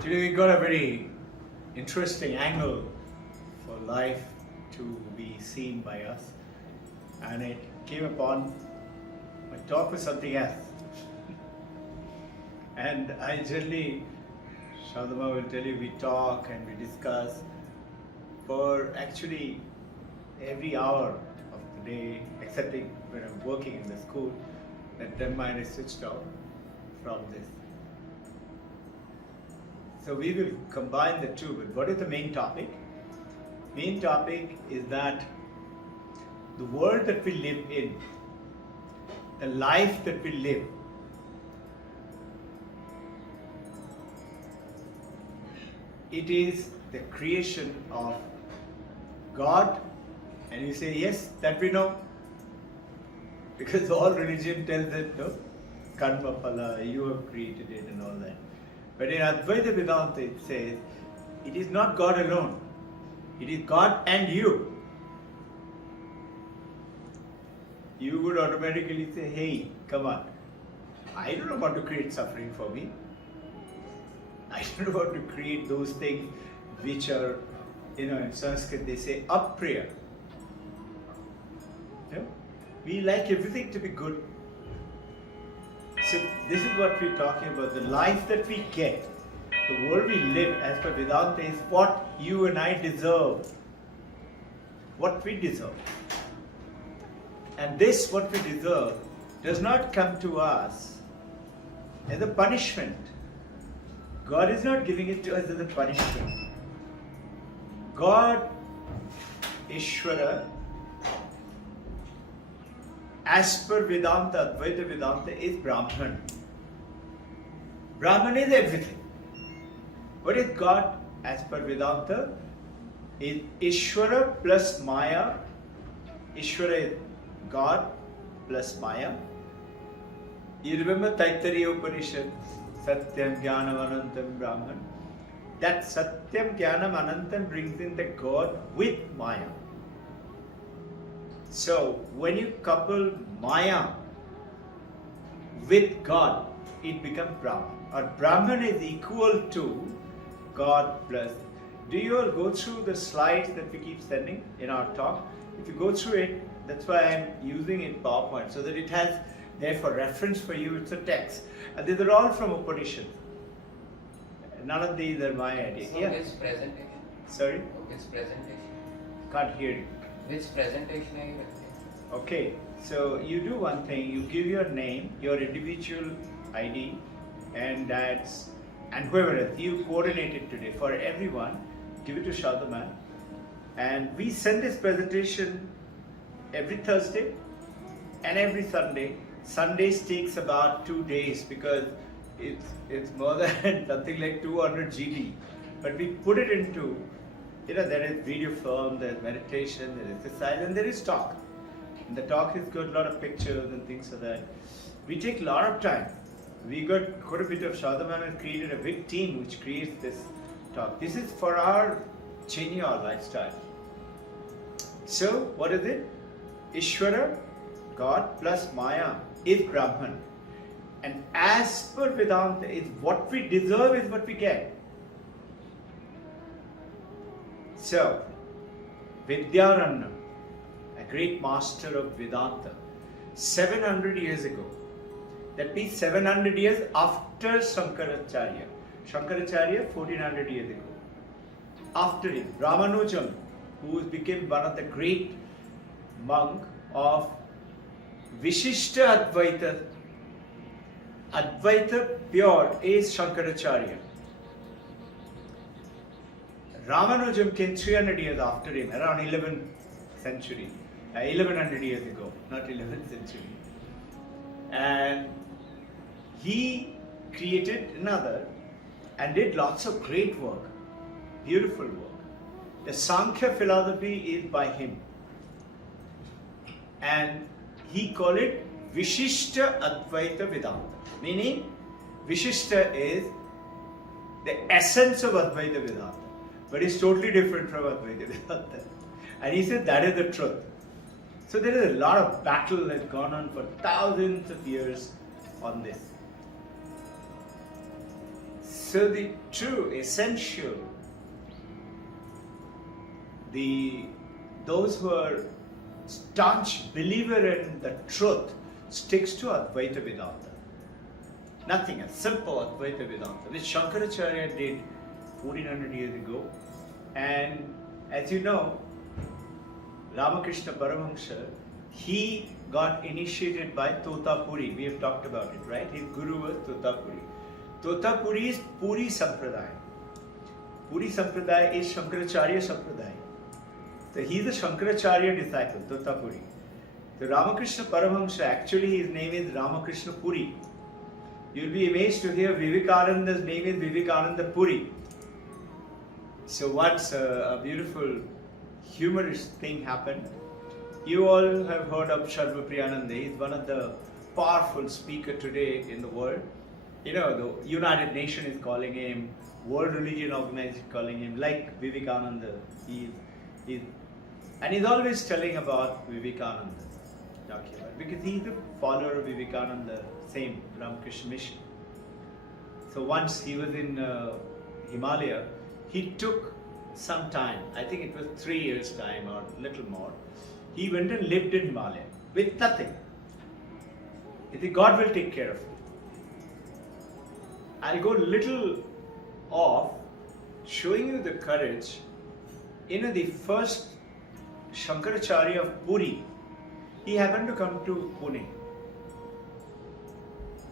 Today we got a very interesting angle for life to be seen by us, and it came upon my talk with something else. And I generally, Shadama will tell you, we talk and we discuss for actually every hour of the day, excepting when I'm working in the school, that mind is switched off from this. So we will combine the two, but what is the main topic? Main topic is that the world that we live in, the life that we live, it is the creation of God. And you say, yes, that we know. Because all religion tells it, no? Karma phala, you have created it and all that. But in Advaita Vedanta it says, it is not God alone. It is God and you. You would automatically say, hey, come on. I don't want to create suffering for me. I don't want to create those things which are, in Sanskrit they say apriya. We like everything to be good. So this is what we're talking about. The life that we get, the world we live as per Vedanta is what you and I deserve. What we deserve. And this, what we deserve, does not come to us as a punishment. God is not giving it to us as a punishment. God, Ishvara, as per Vedanta, Advaita Vedanta, is Brahman. Brahman is everything. What is God as per Vedanta? Is Ishvara plus Maya. Ishvara is God plus Maya. You remember Taittiriya Upanishad, Satyam Jnanam Anantam Brahman. That Satyam Jnanam Anantam brings in the God with Maya. So, when you couple Maya with God, it becomes Brahman. Or Brahman is equal to God plus. Do you all go through the slides that we keep sending in our talk? If you go through it, that's why I'm using it PowerPoint, so that it has there for reference for you, it's a text. And these are all from Upanishads. None of these are my idea. So yeah. Which presentation? Sorry? Which presentation? Can't hear you. Which presentation are you running? Okay, so you do one thing, you give your name, your individual ID, and whoever else, you coordinate it today for everyone, give it to Shadaman, and we send this presentation every Thursday and every Sunday. Sundays takes about 2 days because it's more than something like 200 GB, but we put it into, there is video film, there's meditation, there is exercise, and there is talk. And the talk is got a lot of pictures and things like that. We take a lot of time. We got quite a bit of Shadaman has created a big team which creates this talk. This is for our changing our lifestyle. So what is it? Ishvara, God plus Maya is Brahman. And as per Vedanta, is what we deserve is what we get. So, Vidyaranya, a great master of Vedanta, 700 years ago, that means 700 years after Shankaracharya. Shankaracharya, 1400 years ago. After him, Ramanujam, who became one of the great monk of Vishishta Advaita. Advaita pure is Shankaracharya. Ramanujam came 300 years after him, around 11th century, 1100 years ago, not 11th century. And he created another and did lots of great work, beautiful work. The Sankhya philosophy is by him. And he called it Vishishta Advaita Vedanta. Meaning, Vishishta is the essence of Advaita Vedanta. But it's totally different from Advaita Vedanta. And he said that is the truth. So there is a lot of battle that has gone on for thousands of years on this. So the true, essential, those who are staunch believer in the truth sticks to Advaita Vedanta. Nothing else, simple Advaita Vedanta, which Shankaracharya did 1400 years ago. And as you know, Ramakrishna Paramahamsa, he got initiated by Totapuri. We have talked about it, right? His guru was Totapuri. Totapuri is Puri Sampradaya. Puri Sampradaya is Shankaracharya Sampradaya. So he is a Shankaracharya disciple, Totapuri. So Ramakrishna Paramahamsa, actually his name is Ramakrishna Puri. You'll be amazed to hear Vivekananda's name is Vivekananda Puri. So once a beautiful humorous thing happened. You all have heard of Sharva Priyananda. He's one of the powerful speakers today in the world. You know, the United Nations is calling him, World Religion Organization is calling him, like Vivekananda. And he's always telling about Vivekananda, because he's a follower of Vivekananda, same Ramakrishna mission. So once he was in Himalaya, he took some time, I think it was 3 years time or little more. He went and lived in Himalaya with nothing. He said, God will take care of you. I'll go little off, showing you the courage. You know, the first Shankaracharya of Puri, he happened to come to Pune.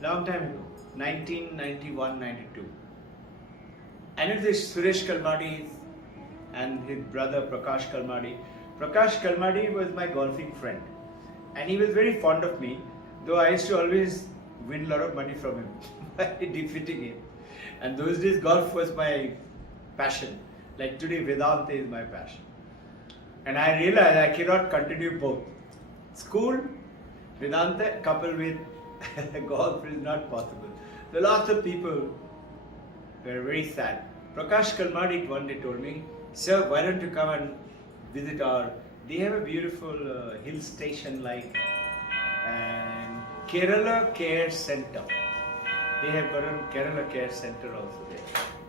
Long time ago, 1991-92. And it is Suresh Kalmadi and his brother Prakash Kalmadi. Prakash Kalmadi was my golfing friend. And he was very fond of me, though I used to always win a lot of money from him by defeating him. And those days golf was my passion. Like today Vedanta is my passion. And I realized I cannot continue both. School, Vedanta coupled with golf is not possible. So lots of people were very sad. Prakash Kalmadi one day told me, sir, why don't you come and visit they have a beautiful hill station like and Kerala Care Center. They have got a Kerala Care Center also there.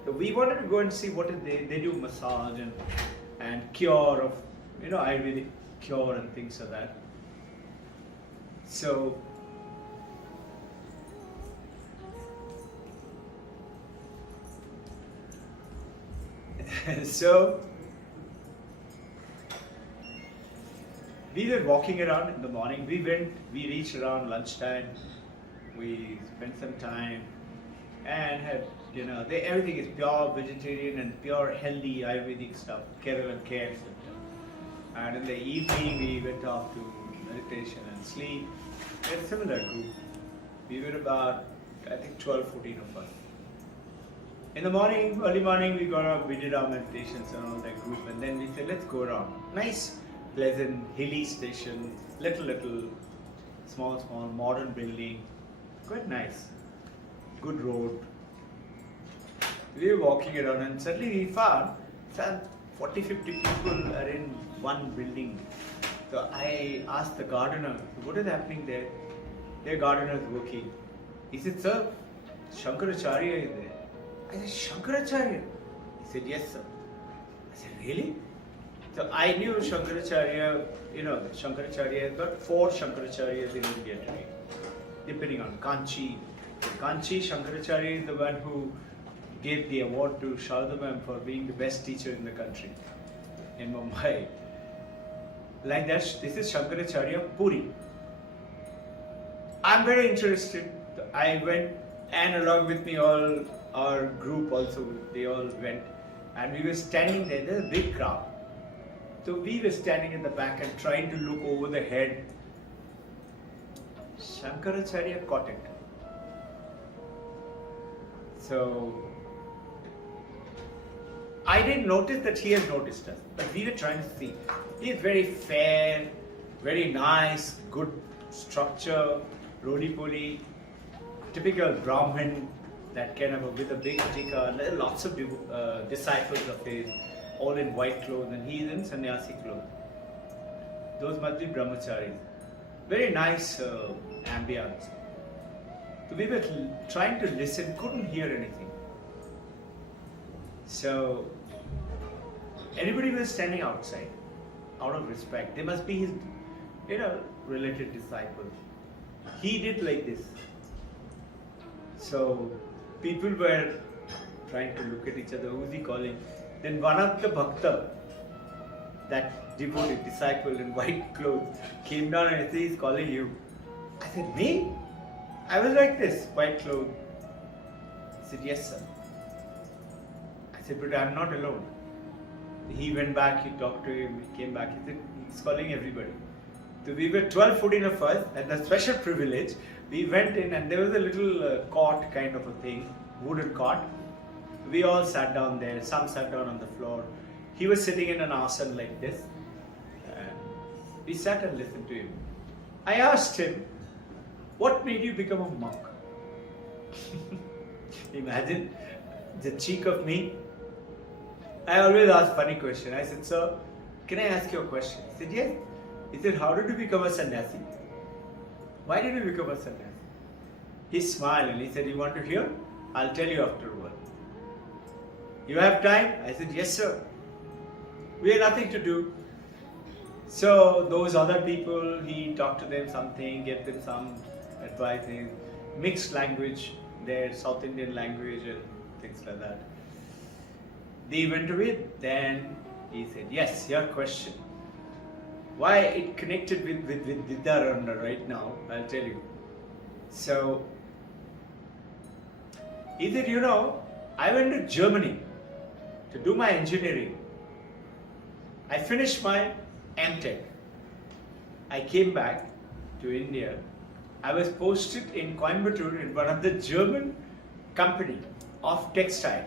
So we wanted to go and see what is they do massage and cure of, you know, Ayurvedic cure and things like that. So so we were walking around in the morning. We reached around lunchtime. We spent some time and had, you know, everything is pure vegetarian and pure healthy Ayurvedic stuff, Kerala Care Center. And in the evening we went off to meditation and sleep. We had a similar group. We were about, I think, 12, 14 of us. In the morning, early morning, we got up, we did our meditations and all that group, and then we said, let's go around. Nice, pleasant, hilly station, little, small, modern building, quite nice, good road. We were walking around and suddenly we found some 40, 50 people are in one building. So I asked the gardener, what is happening there? Their gardener is working. He said, sir, Shankaracharya is there. I said, Shankaracharya? He said, yes, sir. I said, really? So I knew Shankaracharya, you know, Shankaracharya has got 4 Shankaracharyas in India today, depending on Kanchi. Kanchi Shankaracharya is the one who gave the award to Shardamam for being the best teacher in the country, in Mumbai. Like that, this is Shankaracharya Puri. I'm very interested. I went, and along with me all our group also, they all went, and we were standing there. There's a big crowd. So we were standing in the back and trying to look over the head. Shankaracharya caught it. So I didn't notice that he has noticed us, but we were trying to see. He is very fair, very nice, good structure, roly-poly, typical Brahmin, that kind of with a big tika. There are lots of disciples of his, all in white clothes, and he is in sannyasi clothes. Those must be brahmacharis. Very nice ambience. So we were trying to listen, couldn't hear anything. So anybody was standing outside, out of respect, they must be his, related disciple. He did like this. So people were trying to look at each other, who's he calling? Then one of the bhakta, that devoted disciple in white clothes, came down and said, he's calling you. I said, me? I was like this, white clothes. He said, yes sir. I said, but I'm not alone. He went back, he talked to him, he came back, he said, he's calling everybody. So we were 12, 14 of us, and the special privilege, we went in and there was a little cot kind of a thing, wooden cot. We all sat down there, some sat down on the floor. He was sitting in an asana like this. And we sat and listened to him. I asked him, what made you become a monk? Imagine the cheek of me. I always ask funny question. I said, sir, can I ask you a question? He said, yes. He said, how did you become a sannyasi? Why did you become a sannyasi? He smiled and he said, you want to hear? I'll tell you afterward. You have time? I said, yes sir. We had nothing to do. So those other people, he talked to them something, gave them some advice in mixed language, their South Indian language and things like that. They went away. Then he said, yes, your question. Why it connected with Vidyaranda right now, I'll tell you. So, he said, I went to Germany to do my engineering. I finished my MTech. I came back to India. I was posted in Coimbatore in one of the German company of textile.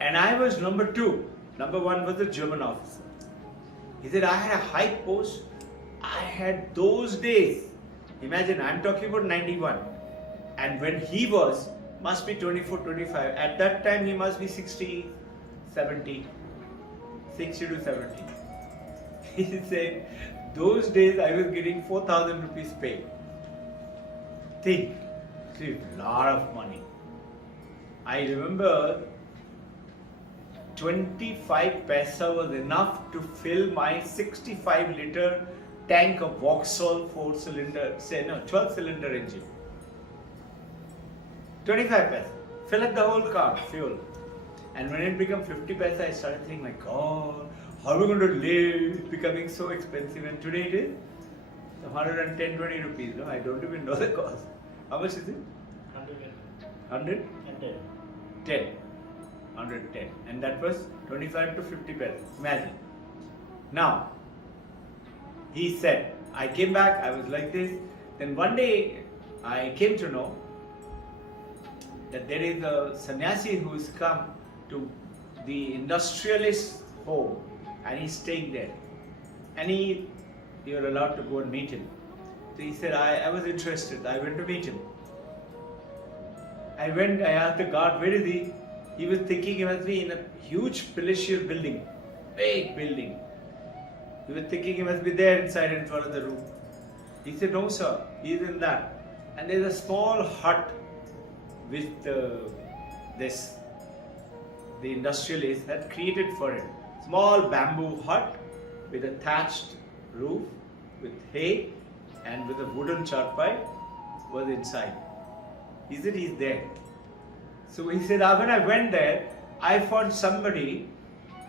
And I was number 2. Number 1 was the German officer. He said, I had a high post. I had those days. Imagine, I'm talking about 91. And when he was, must be 24, 25. At that time, he must be 60, 70. 60 to 70. He said, those days I was getting 4,000 rupees pay. Think, it's a lot of money. I remember 25 paisa was enough to fill my 65-liter tank of Vauxhall 12-cylinder engine. 25 paisa. Fill up the whole car, fuel. And when it became 50 paisa, I started thinking, my God, how are we going to live? It's becoming so expensive. And today it is 110, 20 rupees. No, I don't even know the cost. How much is it? 100? 10. 110. And that was 25 to 50 paisa. Imagine. Now, he said, I came back, I was like this. Then one day, I came to know that there is a sannyasi who has come to the industrialist home and he's staying there. And you're allowed to go and meet him. So he said, I was interested. I went to meet him. I asked the guard, where is he? He was thinking he must be in a huge palatial building, big building. He was thinking he must be there inside in front of the room. He said, no sir, he's in that. And there's a small hut which the industrialist had created for him. Small bamboo hut with a thatched roof, with hay and with a wooden charpai was inside. He said he's there. So he said, when I went there, I found somebody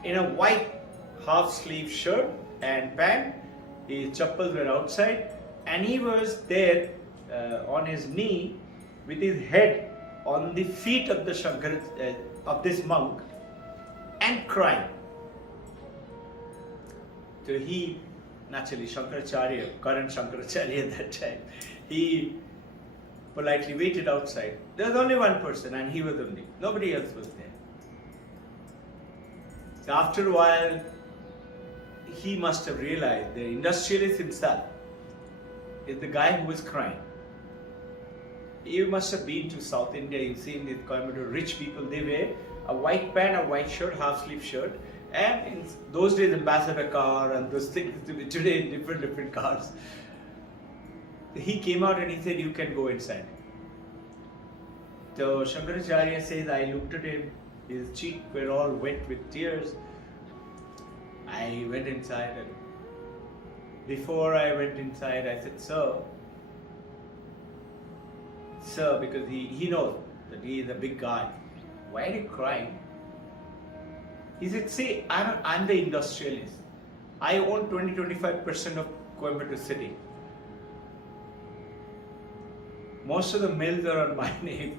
in a white half-sleeve shirt and pant. His chappals were outside and he was there on his knee with his head on the feet of the of this monk and crying. So he, naturally Shankaracharya, current Shankaracharya at that time, he politely waited outside. There was only one person and he was only, nobody else was there. So after a while, he must have realized the industrialist himself is the guy who was crying. You must have been to South India, you've seen these Coimbatore rich people, they wear a white pant, a white shirt, half-sleeve shirt, and in those days ambassador car and those things, today different cars. He came out and he said, you can go inside. So Shankaracharya says, I looked at him His cheeks were all wet with tears. I went inside, and before I went inside, I said, Sir, because he knows that he is a big guy. Why are you crying? He said, see, I'm the industrialist. I own 20-25% of Coimbatore city. Most of the mills are on my name.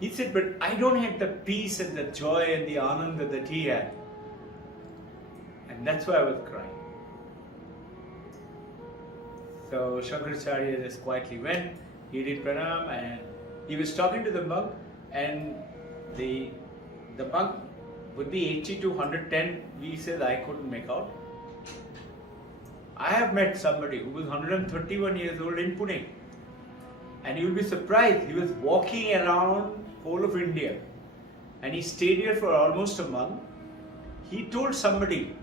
He said, but I don't have the peace and the joy and the ananda that he had. And that's why I was crying. So Shankaracharya just quietly went, he did pranam, and he was talking to the monk, and the monk would be 80 to 110, he says, I couldn't make out. I have met somebody who was 131 years old in Pune. And you will be surprised, he was walking around whole of India. And he stayed here for almost a month. He told somebody,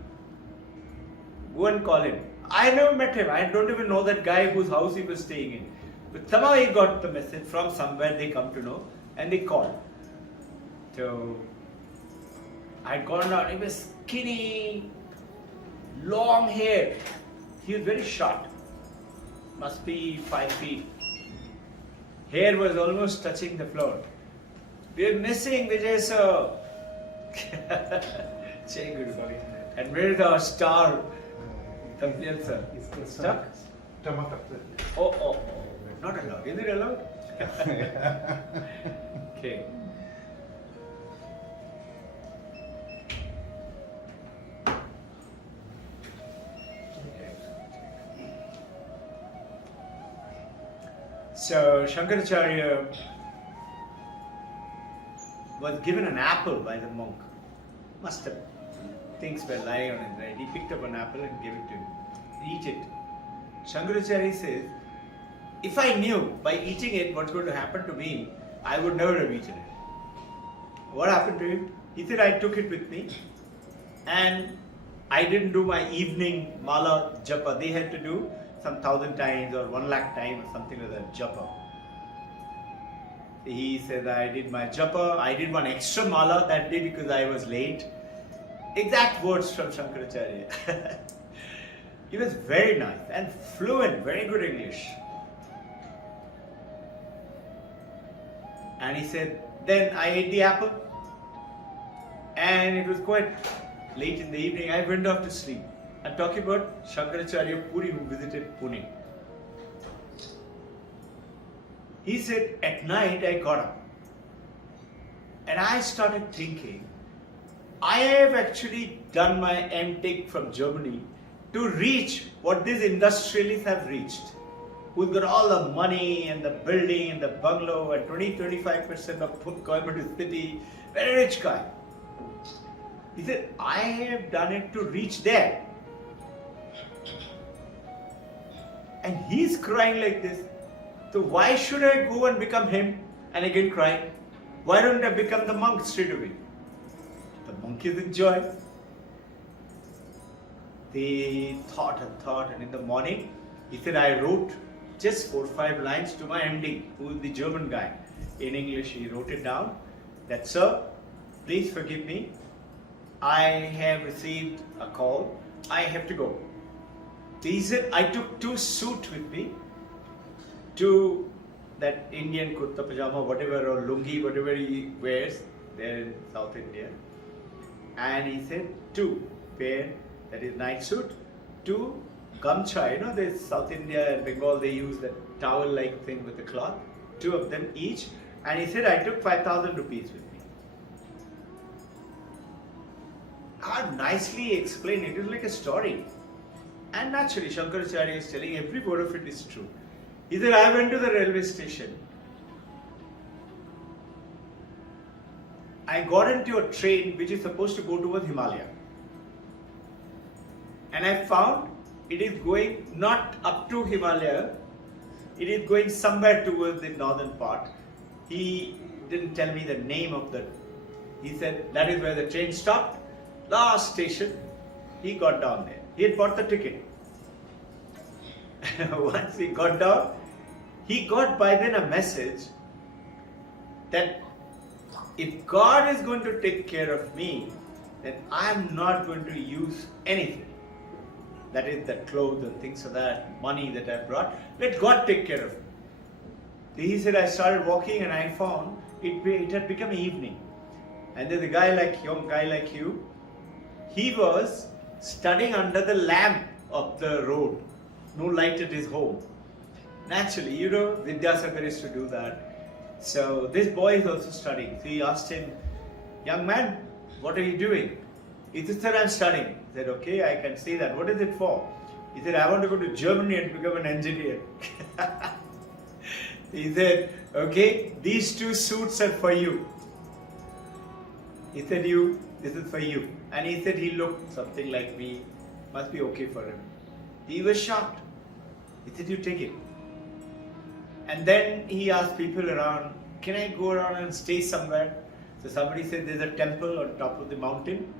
go and call him. I never met him. I don't even know that guy whose house he was staying in. But somehow he got the message from somewhere, they come to know, and they called. So I'd gone down, he was skinny, long hair. He was very short, must be 5 feet. Hair was almost touching the floor. We are missing Vijay sir. Jai Guru. And where is our star? Tampian sir. Stuck? Oh. Not allowed. Is it allowed? Okay. So Shankaracharya was given an apple by the monk. Must have, things were lying on his right. He picked up an apple and gave it to him. Eat it. Shankaracharya says, if I knew by eating it what's going to happen to me, I would never have eaten it. What happened to him? He said, I took it with me and I didn't do my evening mala japa. They had to do some 1,000 times or 1 lakh times or something like that, japa. He said, I did my japa. I did one extra mala that day because I was late. Exact words from Shankaracharya. He was very nice and fluent, very good English. And he said, then I ate the apple and it was quite late in the evening. I went off to sleep. I'm talking about Shankaracharya Puri who visited Pune. He said, at night I got up and I started thinking, I have actually done my M.Tech from Germany to reach what these industrialists have reached, who've got all the money and the building and the bungalow and 20-25% of Coimbatore city, very rich guy. He said, I have done it to reach there. And he's crying like this. So why should I go and become him and again cry? Why don't I become the monk straight away? The monk is in joy. They thought and in the morning, he said, I wrote just 4 or 5 lines to my MD, who is the German guy. In English, he wrote it down that, sir, please forgive me. I have received a call. I have to go. He said, I took 2 suits with me to that Indian kurta pajama, whatever, or lungi, whatever he wears there in South India. And he said, 2 pair, that is night suit, 2 gamcha, you know, there's South India and Bengal, they use that towel-like thing with the cloth, 2 of them each. And he said, I took 5,000 rupees with me. How nicely explained, it is like a story. And naturally, Shankaracharya is telling every word of it is true. He said, I went to the railway station. I got into a train which is supposed to go towards Himalaya. And I found it is going not up to Himalaya, it is going somewhere towards the northern part. He didn't tell me the name of the, he said that is where the train stopped. Last station, he got down there. He had bought the ticket. Once he got down, he got by then a message that if God is going to take care of me, then I'm not going to use anything. That is the clothes and things of that, money that I brought. Let God take care of me. He said, I started walking and I found it had become evening. And there's a young guy like you, he was studying under the lamp of the road. No light at his home. Naturally, Vidyasagar is to do that. So this boy is also studying. So he asked him, young man, what are you doing? He said, I'm studying. He said, okay, I can see that. What is it for? He said, I want to go to Germany and become an engineer. He said, okay, these 2 suits are for you. He said, this is for you. And he said, he looked something like me. Must be okay for him. He was shocked. He said, you take it. And then he asked people around, can I go around and stay somewhere? So somebody said, there's a temple on top of the mountain.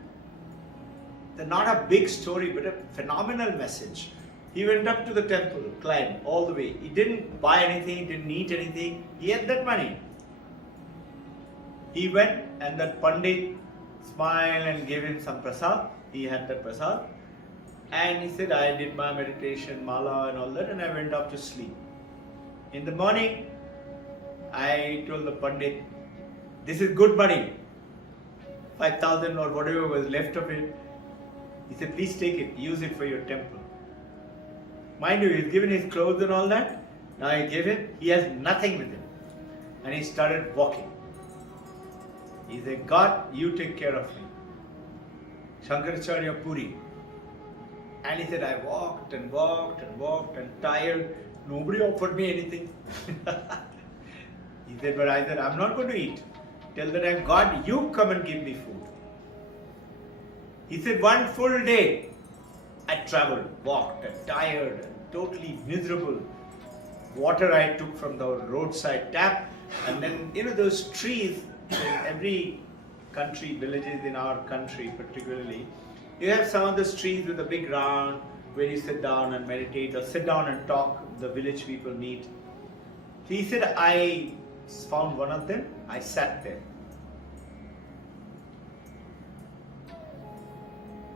Not a big story, but a phenomenal message. He went up to the temple, climbed all the way. He didn't buy anything, he didn't eat anything. He had that money. He went and that Pandit smiled and gave him some prasad. He had that prasad. And he said, I did my meditation, mala and all that, and I went up to sleep. In the morning, I told the Pandit, this is good money. 5,000 or whatever was left of it. He said, please take it, use it for your temple. Mind you, he's given his clothes and all that. Now I gave him, he has nothing with him. And he started walking. He said, God, you take care of me. Shankaracharya Puri. And he said, I walked and walked and walked and tired. Nobody offered me anything. He said, but I said, I'm not going to eat. Till the time, God, you come and give me food. He said, one full day, I traveled, walked, and tired, and totally miserable. Water I took from the roadside tap, and then, those trees, in every country, villages in our country particularly, you have some of those trees with a big round, where you sit down and meditate, or sit down and talk, the village people meet. So he said, I found one of them, I sat there.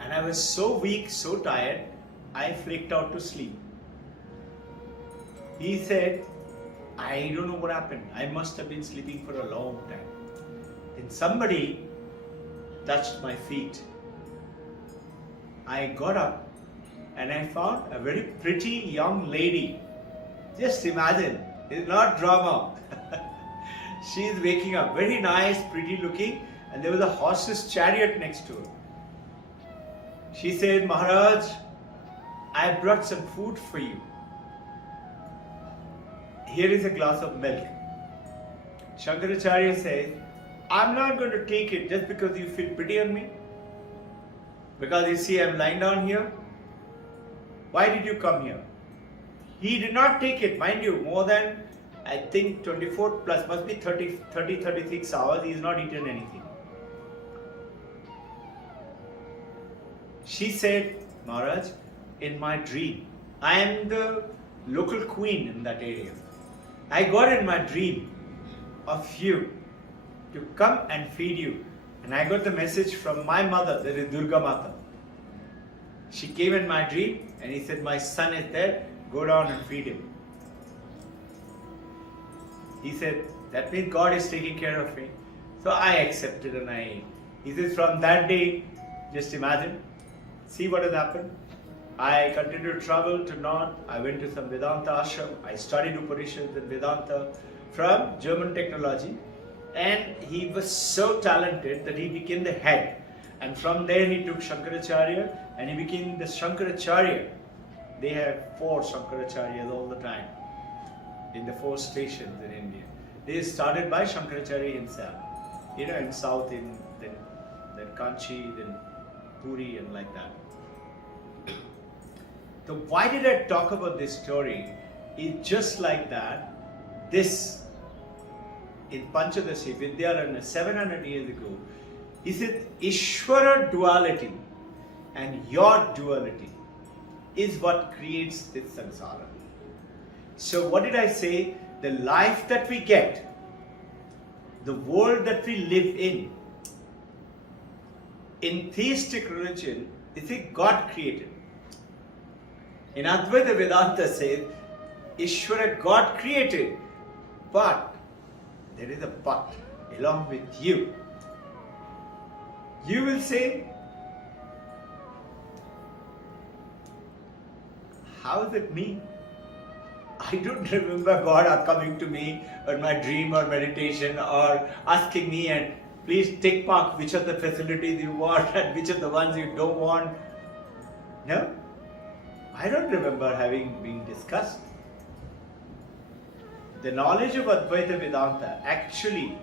And I was so weak, so tired, I flaked out to sleep. He said, I don't know what happened. I must have been sleeping for a long time. Then somebody touched my feet. I got up and I found a very pretty young lady. Just imagine, it's not drama. She is waking up, very nice, pretty looking, and there was a horse's chariot next to her. She said, Maharaj, I brought some food for you. Here is a glass of milk. Shankaracharya says, I'm not going to take it just because you feel pity on me. Because you see, I'm lying down here. Why did you come here? He did not take it, mind you, more than, I think, 24 plus, must be 36 hours, he has not eaten anything. She said, Maharaj, in my dream, I am the local queen in that area. I got in my dream of you to come and feed you. And I got the message from my mother, that is Durga Mata. She came in my dream and he said, my son is there, go down and feed him. He said, that means God is taking care of me. So I accepted and I ate. He says, from that day, just imagine, see what has happened. I continued to travel to North. I went to some Vedanta ashram. I studied Upanishads and Vedanta from German technology. And he was so talented that he became the head. And from there he took Shankaracharya and he became the Shankaracharya. They have 4 Shankaracharyas all the time in the 4 stations in India. They started by Shankaracharya himself. In south, then Kanchi, then Puri and like that. So why did I talk about this story? It's just like that. This, in Panchadasi, Vidyaranya, 700 years ago, he said, Ishvara duality and your duality is what creates this samsara. So what did I say? The life that we get, the world that we live in theistic religion, they say God created. In Advaita Vedanta says, Ishvara, God created, but there is a but along with you. You will say, how is it me? I don't remember God coming to me or my dream or meditation or asking me and please tick mark which of the facilities you want and which of the ones you don't want. No, I don't remember having been discussed. The knowledge of Advaita Vedanta actually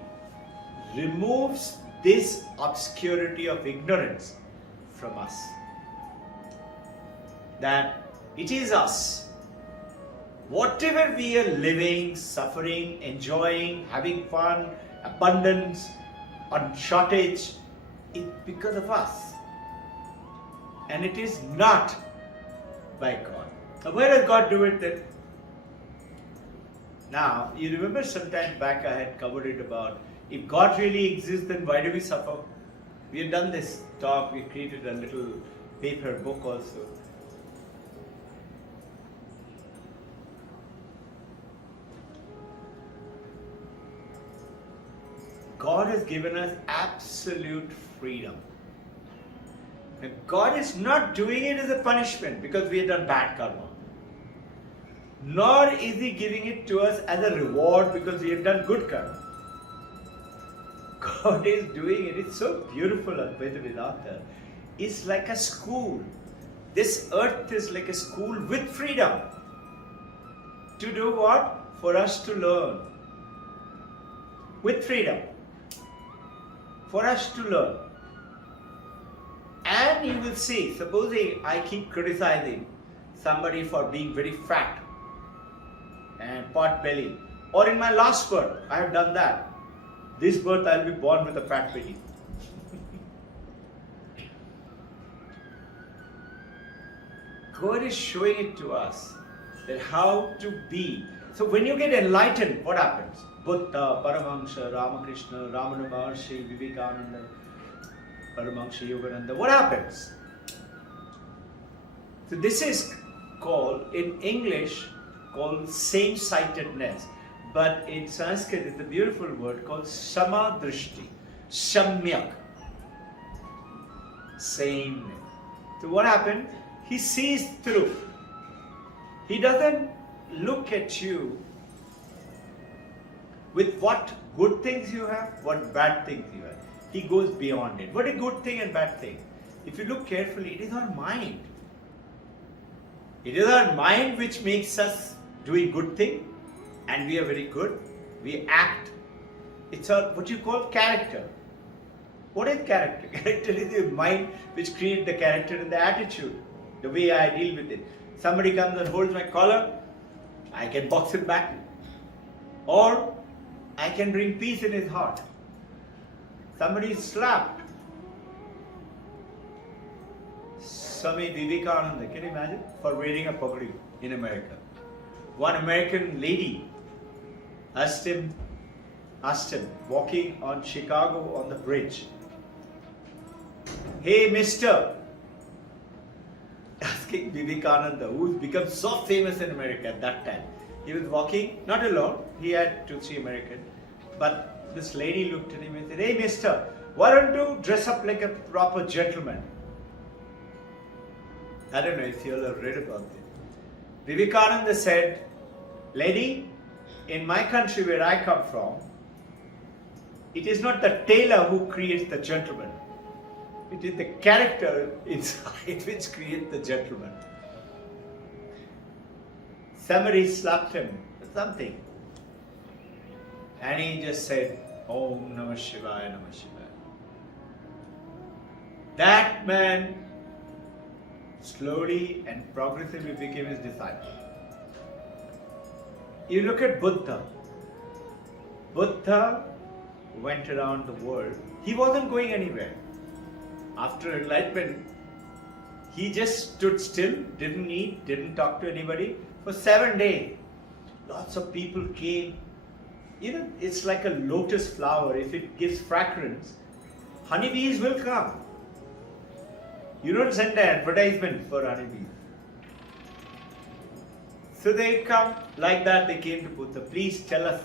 removes this obscurity of ignorance from us. That it is us. Whatever we are living, suffering, enjoying, having fun, abundance, or shortage, it's because of us. And it is not by God. Now, where does God do it then? Now, you remember some time back I had covered it about if God really exists, then why do we suffer? We have done this talk, we created a little paper book also. God has given us absolute freedom. And God is not doing it as a punishment because we have done bad karma. Nor is He giving it to us as a reward because we have done good karma. God is doing it. It's so beautiful, Advaita Vedanta. It's like a school. This earth is like a school with freedom. To do what? For us to learn. With freedom. For us to learn. And you will see, supposing I keep criticizing somebody for being very fat and pot belly, or in my last birth, I have done that. This birth I will be born with a fat belly. God is showing it to us that how to be. So when you get enlightened, what happens? Buddha, Paramahansa, Ramakrishna, Ramana Maharshi, Vivekananda, Paramahansa Yogananda. What happens? So this is called, in English, called same-sightedness. But in Sanskrit, it's a beautiful word called Samadrishti, Samyak. Same. So what happened? He sees through. He doesn't look at you with what good things you have, what bad things you have. He goes beyond it. What a good thing and bad thing. If you look carefully, it is our mind. It is our mind which makes us doing good thing, and we are very good. We act. It's our, what you call character. What is character? Character is the mind which creates the character and the attitude, the way I deal with it. Somebody comes and holds my collar, I can box him back. Or I can bring peace in his heart. Somebody is slapped. Swami Vivekananda, can you imagine? For wearing a pagadi in America. One American lady asked him, walking on Chicago on the bridge, "Hey, mister," asking Vivekananda, who's become so famous in America at that time. He was walking, not alone, he had 2-3 Americans, but this lady looked at him and said, "Hey, mister, why don't you dress up like a proper gentleman?" I don't know if you all have read about it. Vivekananda said, "Lady, in my country where I come from, it is not the tailor who creates the gentleman. It is the character inside which creates the gentleman." Somebody slapped him with something. And he just said, "Om Namah Shivaya, Namah Shivaya." That man slowly and progressively became his disciple. You look at Buddha. Buddha went around the world. He wasn't going anywhere. After enlightenment, he just stood still, didn't eat, didn't talk to anybody for 7 days. Lots of people came it's like a lotus flower. If it gives fragrance, honeybees will come. You don't send an advertisement for honeybees. So they come like that. They came to Buddha. Please tell us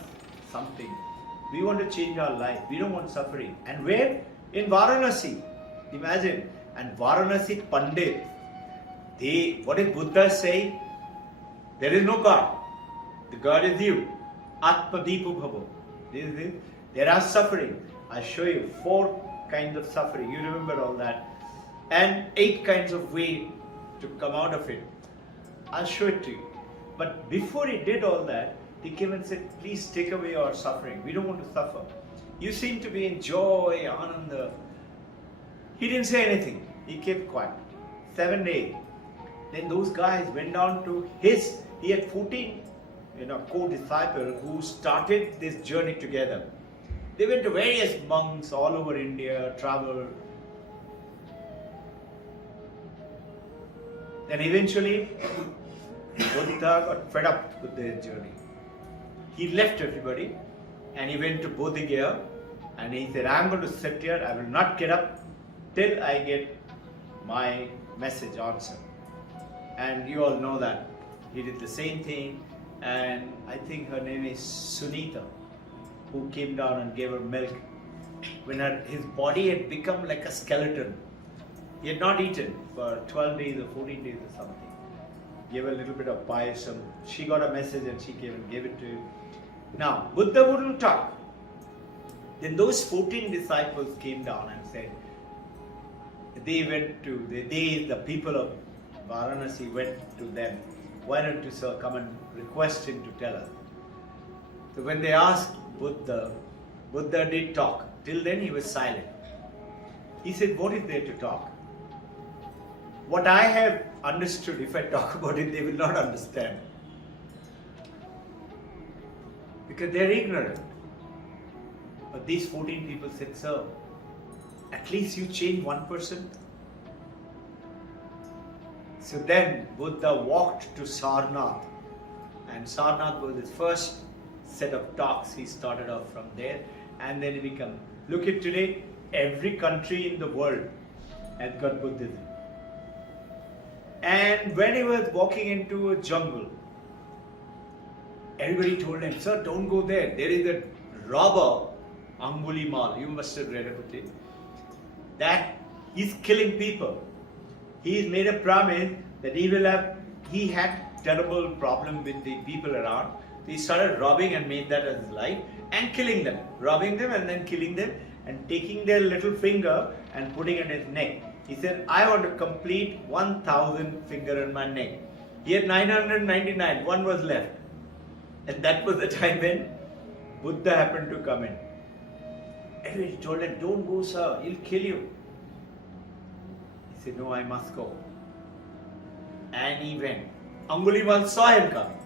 something. We want to change our life. We don't want suffering. And where? In Varanasi. Imagine. And Varanasi Pandit. What did Buddha say? There is no God. The God is you. Atmadipu bhavo. There are suffering. I'll show you 4 kinds of suffering. You remember all that. And 8 kinds of way to come out of it. I'll show it to you. But before he did all that, he came and said, please take away our suffering. We don't want to suffer. You seem to be in joy, ananda. He didn't say anything. He kept quiet. 7 days. Then those guys went down to he had 14 co-disciples who started this journey together. They went to various monks all over India, traveled. Then eventually, Buddha got fed up with their journey. He left everybody and he went to Bodhigaya and he said, I'm going to sit here, I will not get up till I get my message answered. And you all know that. He did the same thing, and I think her name is Sunita, who came down and gave her milk when his body had become like a skeleton. He had not eaten for 12 days or 14 days or something. Gave a little bit of payasam. She got a message and she came and gave it to him. Now, Buddha wouldn't talk. Then those 14 disciples came down and said, the people of Varanasi went to them, why don't you, sir, come and request him to tell us? So when they asked Buddha, Buddha did talk. Till then he was silent. He said, what is there to talk? What I have understood, if I talk about it, they will not understand. Because they are ignorant. But these 14 people said, sir, at least you change one person. So then Buddha walked to Sarnath, and Sarnath was his first set of talks. He started off from there, and then he became. Look at today, every country in the world has got Buddhism. And when he was walking into a jungle, everybody told him, sir, don't go there. There is a robber, Angulimal, you must have read about it, that he's killing people. He's made a promise that he had terrible problem with the people around. He started robbing and made that as his life and killing them. Robbing them and then killing them and taking their little finger and putting it in his neck. He said, I want to complete 1,000 finger in my neck. He had 999, one was left. And that was the time when Buddha happened to come in. Anyway, he told him, don't go, sir, he'll kill you. He said, no, I must go. And he went. Angulimal saw him coming.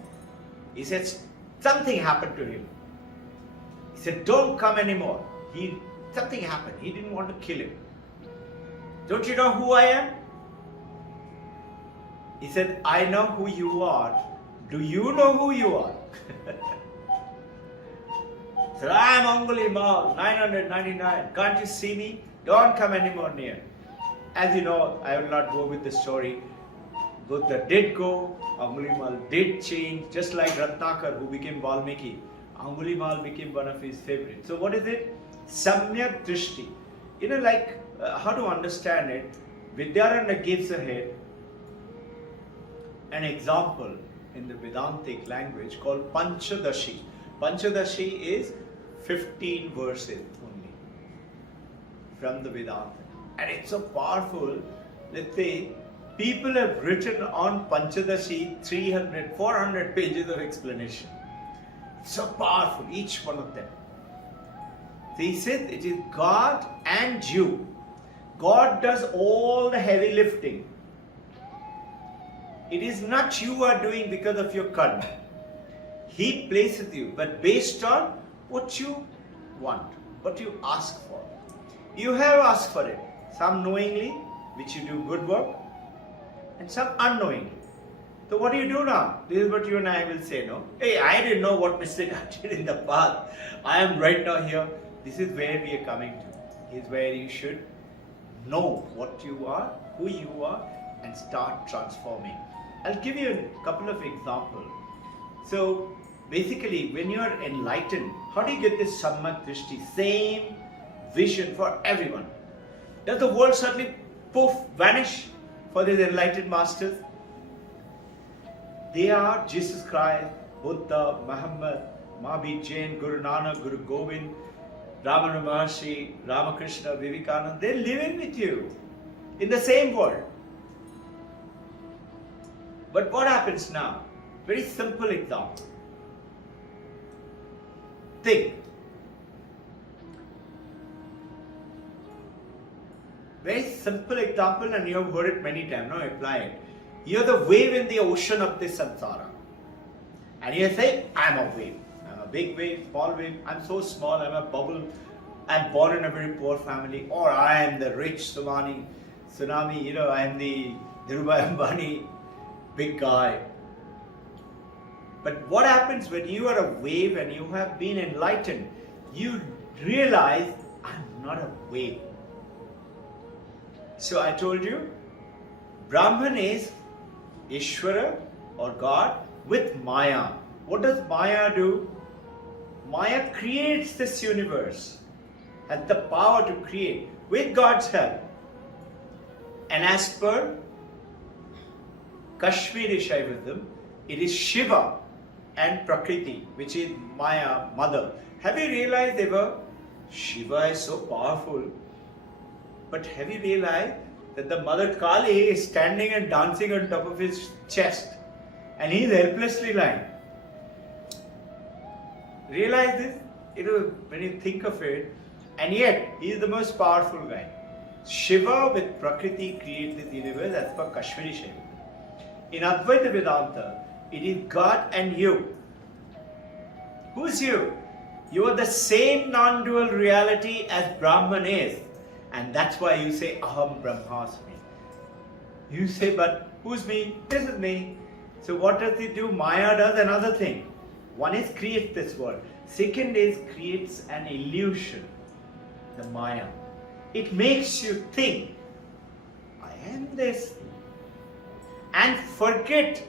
He said, something happened to him. He said, don't come anymore. Something happened. He didn't want to kill him. Don't you know who I am? He said, I know who you are. Do you know who you are? He said, I am Angulimal, 999. Can't you see me? Don't come anymore near. As you know, I will not go with the story. Buddha did go, Angulimal did change, just like Ratnakar, who became Valmiki. Angulimal became one of his favorites. So what is it? Samyak Drishti. How to understand it? Vidyaranya gives ahead an example in the Vedantic language called Panchadashi. Panchadashi is 15 verses only from the Vedanta. And it's so powerful. Let's say, people have written on Panchadashi 300, 400 pages of explanation. So powerful, each one of them. So he said it is God and you. God does all the heavy lifting. It is not you are doing because of your karma. He places you, but based on what you want, what you ask for. You have asked for it. Some knowingly, which you do good work, and some unknowingly. So what do you do now? This is what you and I will say, no? Hey, I didn't know what mistake I did in the past. I am right now here. This is where we are coming to. Is where you should know what you are, who you are, and start transforming. I'll give you a couple of examples. So basically, when you are enlightened, how do you get this Sammak Drishti, same vision for everyone? Does the world suddenly poof, vanish for these enlightened masters? They are Jesus Christ, Buddha, Muhammad, Mahabir Jain, Guru Nanak, Guru Govind, Ramana Maharshi, Ramakrishna, Vivekananda. They're living with you in the same world. But what happens now? Very simple example. Think. Very simple example, and you have heard it many times. Now apply it. You're the wave in the ocean of this samsara. And you say, I'm a wave. I'm a big wave, small wave. I'm so small, I'm a bubble. I'm born in a very poor family. Or I am the rich tsunami. I am the Dhirubhai Ambani big guy. But what happens when you are a wave and you have been enlightened? You realize, I'm not a wave. So I told you, Brahman is Ishvara or God with Maya. What does Maya do? Maya creates this universe, has the power to create with God's help. And as per Kashmiri Shaivism, it is Shiva and Prakriti, which is Maya, mother. Have you realized ever? Shiva is so powerful. But have you realized that the mother Kali is standing and dancing on top of his chest and he is helplessly lying? Realize this? When you think of it, and yet he is the most powerful guy. Shiva with Prakriti create this universe as per Kashmiri Shaivism. In Advaita Vedanta, it is God and you. Who's you? You are the same non-dual reality as Brahman is. And that's why you say, Aham Brahmasmi. You say, but who's me? This is me. So what does it do? Maya does another thing. One is creates this world. Second is creates an illusion. The Maya. It makes you think, I am this. And forget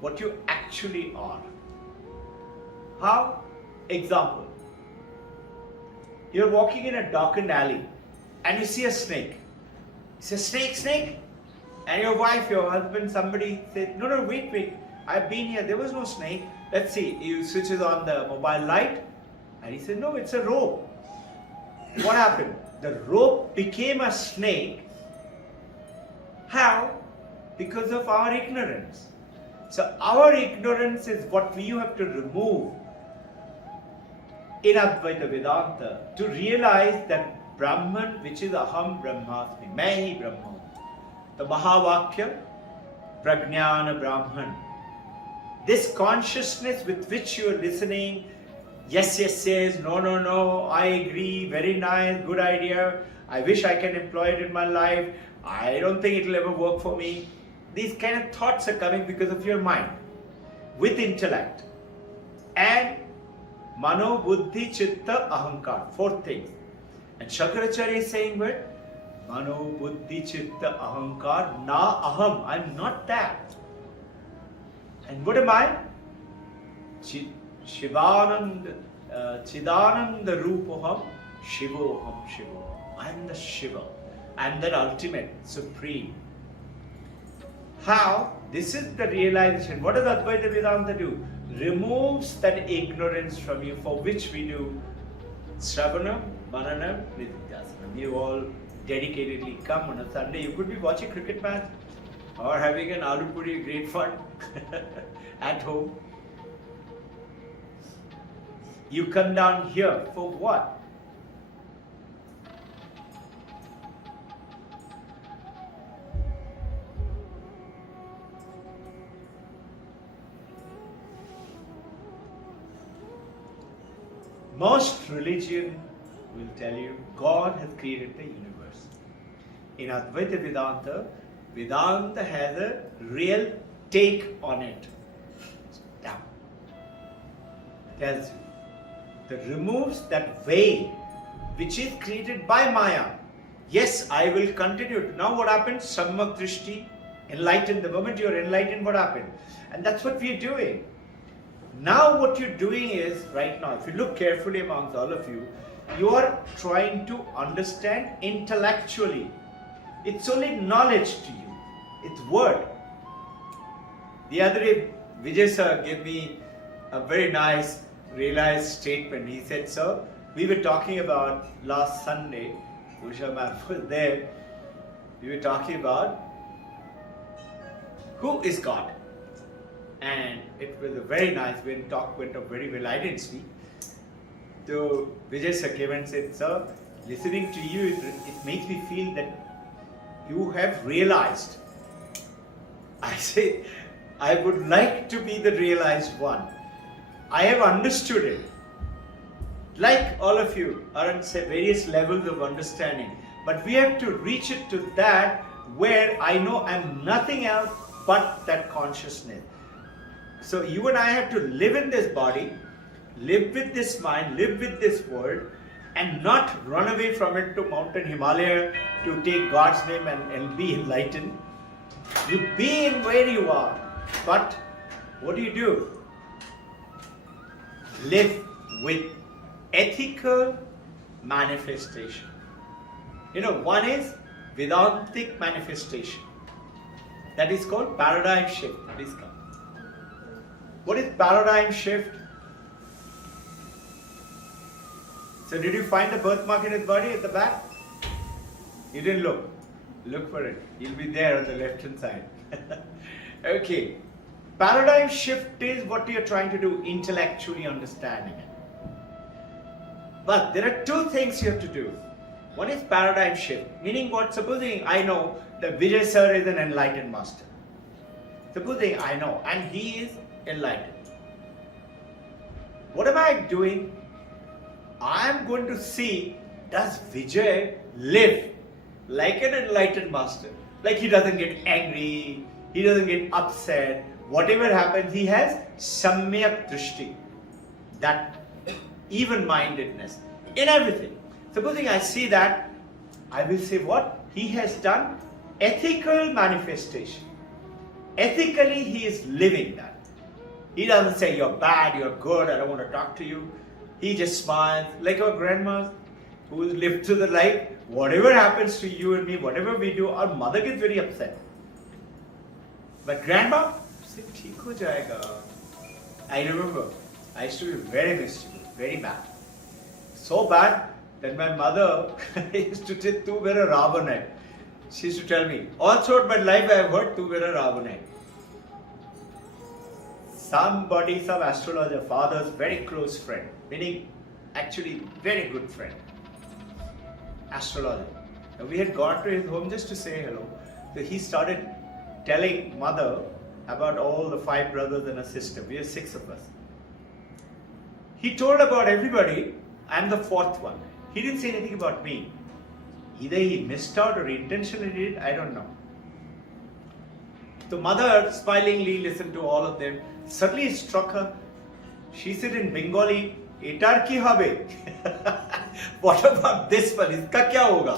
what you actually are. How? Example. You're walking in a darkened alley and you see a snake. You say, snake, snake. And your wife, your husband, somebody said, no, wait. I've been here. There was no snake. Let's see. You switches on the mobile light and he said, no, it's a rope. What happened? The rope became a snake. How? Because of our ignorance. So our ignorance is what we have to remove in Advaita Vedanta to realize that Brahman, which is Aham Brahmasmi, Main hi Brahman. The Mahavakya, Prajnana Brahman. This consciousness with which you are listening, yes, no, I agree, very nice, good idea, I wish I can employ it in my life, I don't think it will ever work for me. These kind of thoughts are coming because of your mind, with intellect. And Mano, Buddhi, Chitta, Ahankar, four things. And Shankaracharya is saying what? Mano, Buddhi, Chitta, Ahankar, Na Aham, I'm not that. And what am I? Shivananda, Chidananda Rupoham, Shivoham, Shivo. I'm the Shiva. I'm that ultimate, supreme. How? This is the realization. What does Advaita Vedanta do? Removes that ignorance from you, for which we do Shravanam, Mananam, Nididhyasanam. You all dedicatedly come on a Sunday. You could be watching cricket match or having an aloo puri, great fun at home. You come down here for what? Most religion will tell you God has created the universe. In Advaita Vedanta, Vedanta has a real take on it. Down. Tells you. That removes that veil which is created by Maya. Yes, I will continue. Now what happens? Sammak Drishti, enlightened. The moment you're enlightened, what happened? And that's what we're doing. Now what you're doing is, right now, if you look carefully amongst all of you, you are trying to understand intellectually. It's only knowledge to you. It's word. The other day, Vijay sir gave me a very nice realized statement. He said, sir, we were talking about last Sunday, Usha ma'am was there, we were talking about who is God. And it was a very nice, when talk went up very well. I didn't speak. So Vijay sir came and said, sir, listening to you, it makes me feel that you have realized. I say, I would like to be the realized one. I have understood it. Like all of you are at various levels of understanding. But we have to reach it to that where I know I'm nothing else but that consciousness. So you and I have to live in this body, live with this mind, live with this world, and not run away from it to mountain Himalaya to take God's name and be enlightened. You be in where you are, but what do? Live with ethical manifestation. You know, one is Vedantic manifestation. That is called paradigm shift. Please come. What is paradigm shift? So did you find the birthmark in his body at the back? You didn't look. Look for it. You'll be there on the left hand side. Okay. Paradigm shift is what you're trying to do, intellectually understanding it. But there are two things you have to do. One is paradigm shift, meaning what? Supposing I know that Vijay sir is an enlightened master. Supposing I know, and he is enlightened. What am I doing? I am going to see, does Vijay live like an enlightened master? Like he doesn't get angry, he doesn't get upset. Whatever happens, he has samyak drishti, that even-mindedness in everything. Supposing I see that, I will say what? He has done ethical manifestation. Ethically, he is living that. He doesn't say you're bad, you're good, I don't want to talk to you. He just smiles like our grandmas who live through the life. Whatever happens to you and me, whatever we do, our mother gets very upset. But grandma, say, "Theek ho jayega." I remember, I used to be very mischievous, very bad. So bad that my mother used to say, "Tu mera Ravan hai." She used to tell me, all throughout my life I have heard, "Tu mera Ravan hai." Somebody, some astrologer, father's very close friend, meaning actually very good friend, astrologer. And we had gone to his home just to say hello. So he started telling mother about all the 5 brothers and a sister. We are 6 of us. He told about everybody. I'm the 4th one. He didn't say anything about me. Either he missed out or intentionally did, I don't know. The mother smilingly listened to all of them. Suddenly it struck her. She said in Bengali, "Etar ki hobe?" What about this one? Iska kya hoga?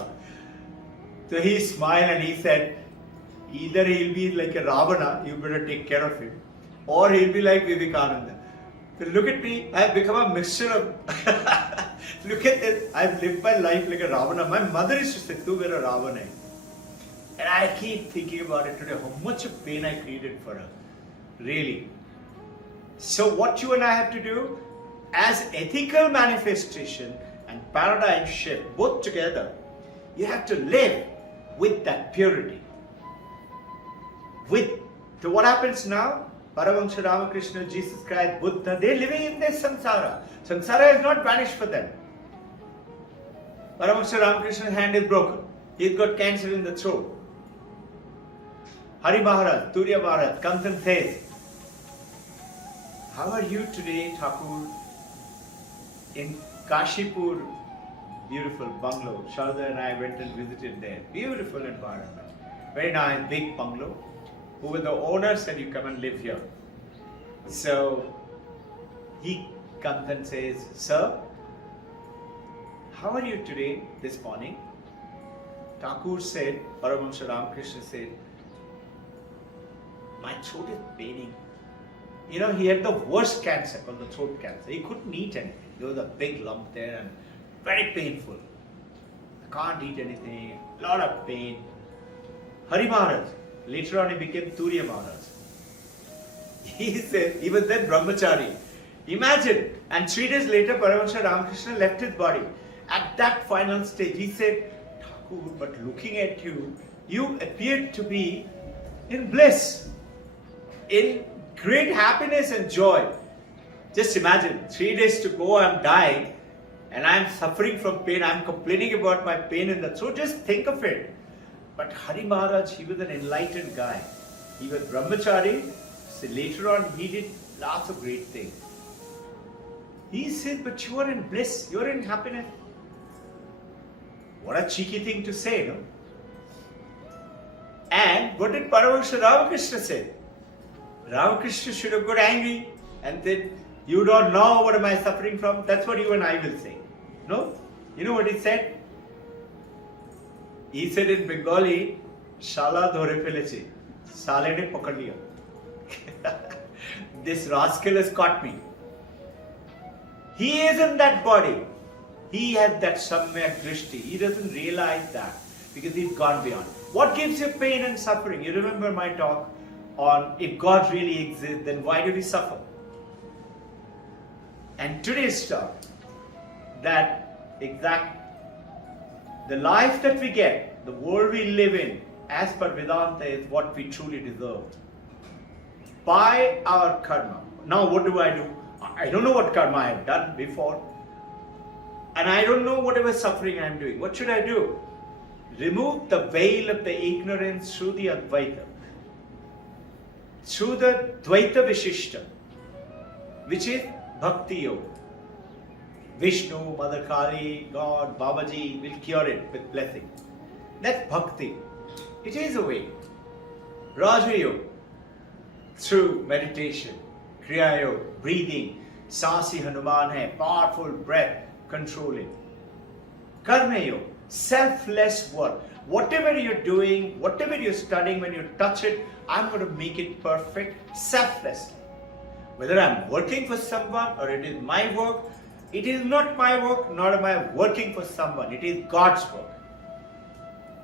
So he smiled and he said, either he'll be like a Ravana, you better take care of him, or he'll be like Vivekananda. So look at me, I have become a mixture of look at this, I've lived my life like a Ravana. My mother used to say, "Tu mera Ravana." And I keep thinking about it today, how much of pain I created for her. Really. So what you and I have to do, as ethical manifestation and paradigm shift, both together, you have to live with that purity. So what happens now? Paramahansa Ramakrishna, Jesus Christ, Buddha, they're living in this samsara. Samsara has not vanished for them. Paramahansa Ramakrishna's hand is broken. He's got cancer in the throat. Hari Maharaj, Turiya Maharaj comes and says, "How are you today, Thakur?" In Kashipur, beautiful bungalow. Sharda and I went and visited there. Beautiful environment. Very nice, big bungalow. who were the owners, said, you come and live here. So he comes and says, sir, how are you today, this morning? Thakur said, Paramahamsa Ramakrishna said, my throat is paining. You know, he had the worst cancer called the throat cancer. He couldn't eat anything. There was a big lump there and very painful. Can't eat anything, lot of pain. Hari Maharaj, later on he became Turiya Maharaj. He said, he was then Brahmachari. Imagine, and 3 days later Paramahamsa Ramakrishna left his body. At that final stage, he said, Thakur, but looking at you, you appeared to be in bliss, in great happiness and joy. Just imagine, 3 days to go, I'm dying, and I'm suffering from pain, I'm complaining about my pain in the throat. Just think of it. But Hari Maharaj, he was an enlightened guy. He was Brahmachari. So later on, he did lots of great things. He said, but you are in bliss, you are in happiness. What a cheeky thing to say, no? And what did Paramahamsa Ramakrishna say? Ramakrishna should have got angry and said, you don't know what am I suffering from. That's what you and I will say. No? You know what he said? He said in Bengali, Shala dhore feleche, Sale ne pakad liya. This rascal has caught me. He is in that body. He has that samyak drishti. He doesn't realize that because he's gone beyond. What gives you pain and suffering? You remember my talk on if God really exists, then why do we suffer? And today's talk, that the life that we get, the world we live in, as per Vedanta, is what we truly deserve. By our karma. Now what do? I don't know what karma I have done before. And I don't know whatever suffering I am doing. What should I do? Remove the veil of the ignorance through the Advaita. Through the Dvaita Vishishta, which is Bhakti Yoga. Vishnu, Mother Kali, God, Babaji will cure it with blessing. That's Bhakti. It is a way. Raja Yoga, through meditation, Kriya Yoga, breathing, Sasi Hanuman hai, powerful breath, controlling. Karma Yoga, selfless work. Whatever you're doing, whatever you're studying, when you touch it, I'm going to make it perfect, selflessly. Whether I'm working for someone or it is my work, it is not my work, nor am I working for someone. It is God's work.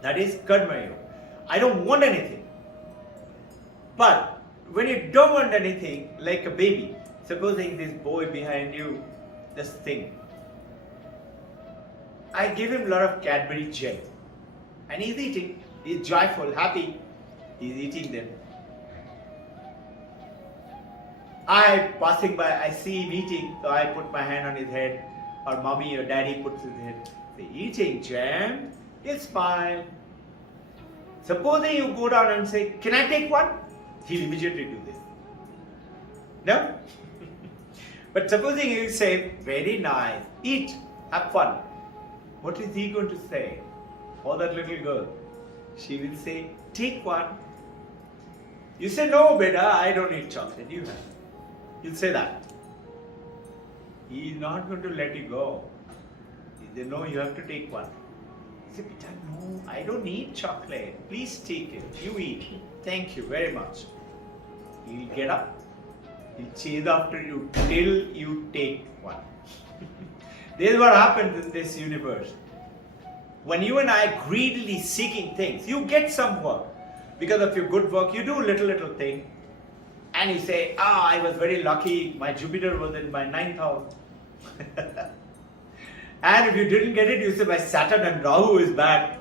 That is Karma Yoga. I don't want anything. But when you don't want anything, like a baby, supposing this boy behind you, this thing, I give him a lot of Cadbury gel. And he's eating. He's joyful, happy. He's eating them. Passing by, I see him eating, so I put my hand on his head, or mommy or daddy puts his head. Say, eating jam, he'll smile. Supposing you go down and say, can I take one? He'll immediately do this. No? But supposing you say, very nice, eat, have fun. What is he going to say? Or that little girl? She will say, take one. You say, no, beta, I don't eat chocolate, you have. You'll say that. He is not going to let you go. He said, no, you have to take one. He said, beta, no, I don't eat chocolate. Please take it. You eat. Thank you very much. He'll get up. He'll chase after you till you take one. This is what happens in this universe. When you and I greedily seeking things, you get some work. Because of your good work, you do little thing. And you say, I was very lucky, my Jupiter was in my 9th house. And if you didn't get it, you say, my Saturn and Rahu is bad.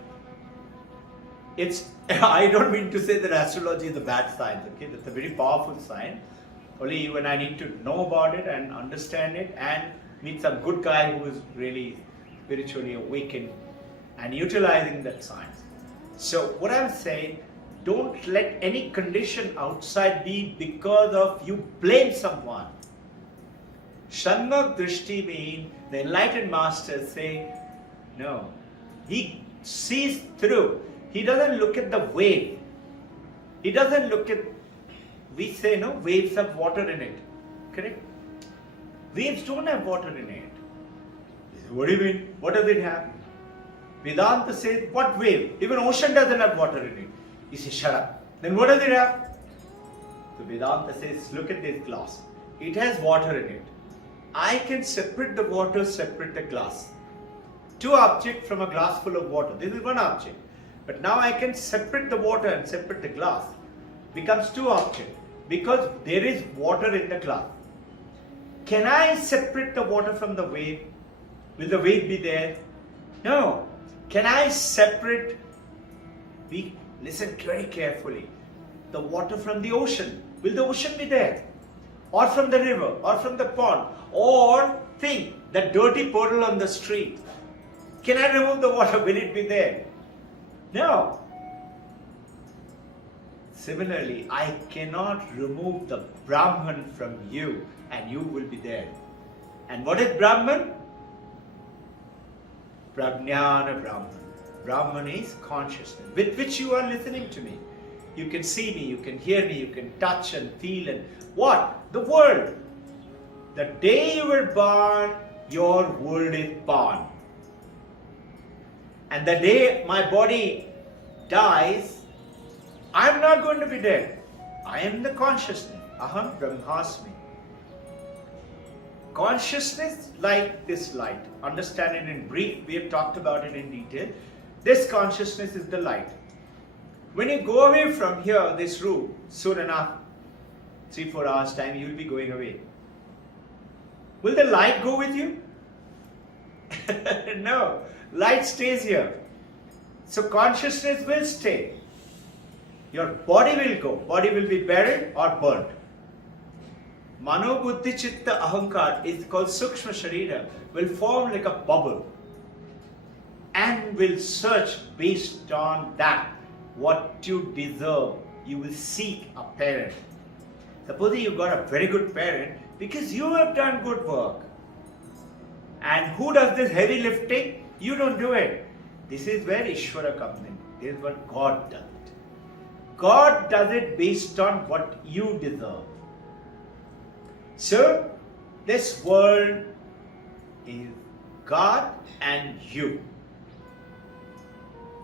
I don't mean to say that astrology is a bad science, okay? It's a very powerful science. Only you and I need to know about it and understand it and meet some good guy who is really spiritually awakened and utilizing that science. So what I'm saying, don't let any condition outside be because of you blame someone. Shanmak Drishti means the enlightened master saying, no, he sees through. He doesn't look at the wave. He doesn't look at, we say, no, waves have water in it. Correct? Waves don't have water in it. What do you mean? What does it have? Vedanta says, what wave? Even ocean doesn't have water in it. You say, shut up. Then what does it have? So Vedanta says, look at this glass. It has water in it. I can separate the water, separate the glass. Two objects from a glass full of water. This is one object. But now I can separate the water and separate the glass. Becomes two objects. Because there is water in the glass. Can I separate the water from the wave? Will the wave be there? No. Can I separate, listen very carefully, the water from the ocean? Will the ocean be there? Or from the river? Or from the pond? Or think, that dirty puddle on the street. Can I remove the water? Will it be there? No. Similarly, I cannot remove the Brahman from you and you will be there. And what is Brahman? Prajnana Brahman. Brahman is consciousness with which you are listening to me. You can see me, you can hear me, you can touch and feel and what? The world. The day you were born, your world is born. And the day my body dies, I am not going to be dead. I am the consciousness. Aham Brahmasmi. Consciousness like this light. Understand it in brief. We have talked about it in detail. This consciousness is the light. When you go away from here, this room, soon enough, 3-4 hours time, you will be going away. Will the light go with you? No. Light stays here. So consciousness will stay. Your body will go. Body will be buried or burnt. Mano Buddhi Chitta Ahankar is called Sukshma Sharira, will form like a bubble and will search based on that what you deserve. You will seek a parent. Suppose you got a very good parent because you have done good work. And who does this heavy lifting? You don't do it. This is where Ishvara comes in. This is what God does it. God does it based on what you deserve. So, this world is God and you.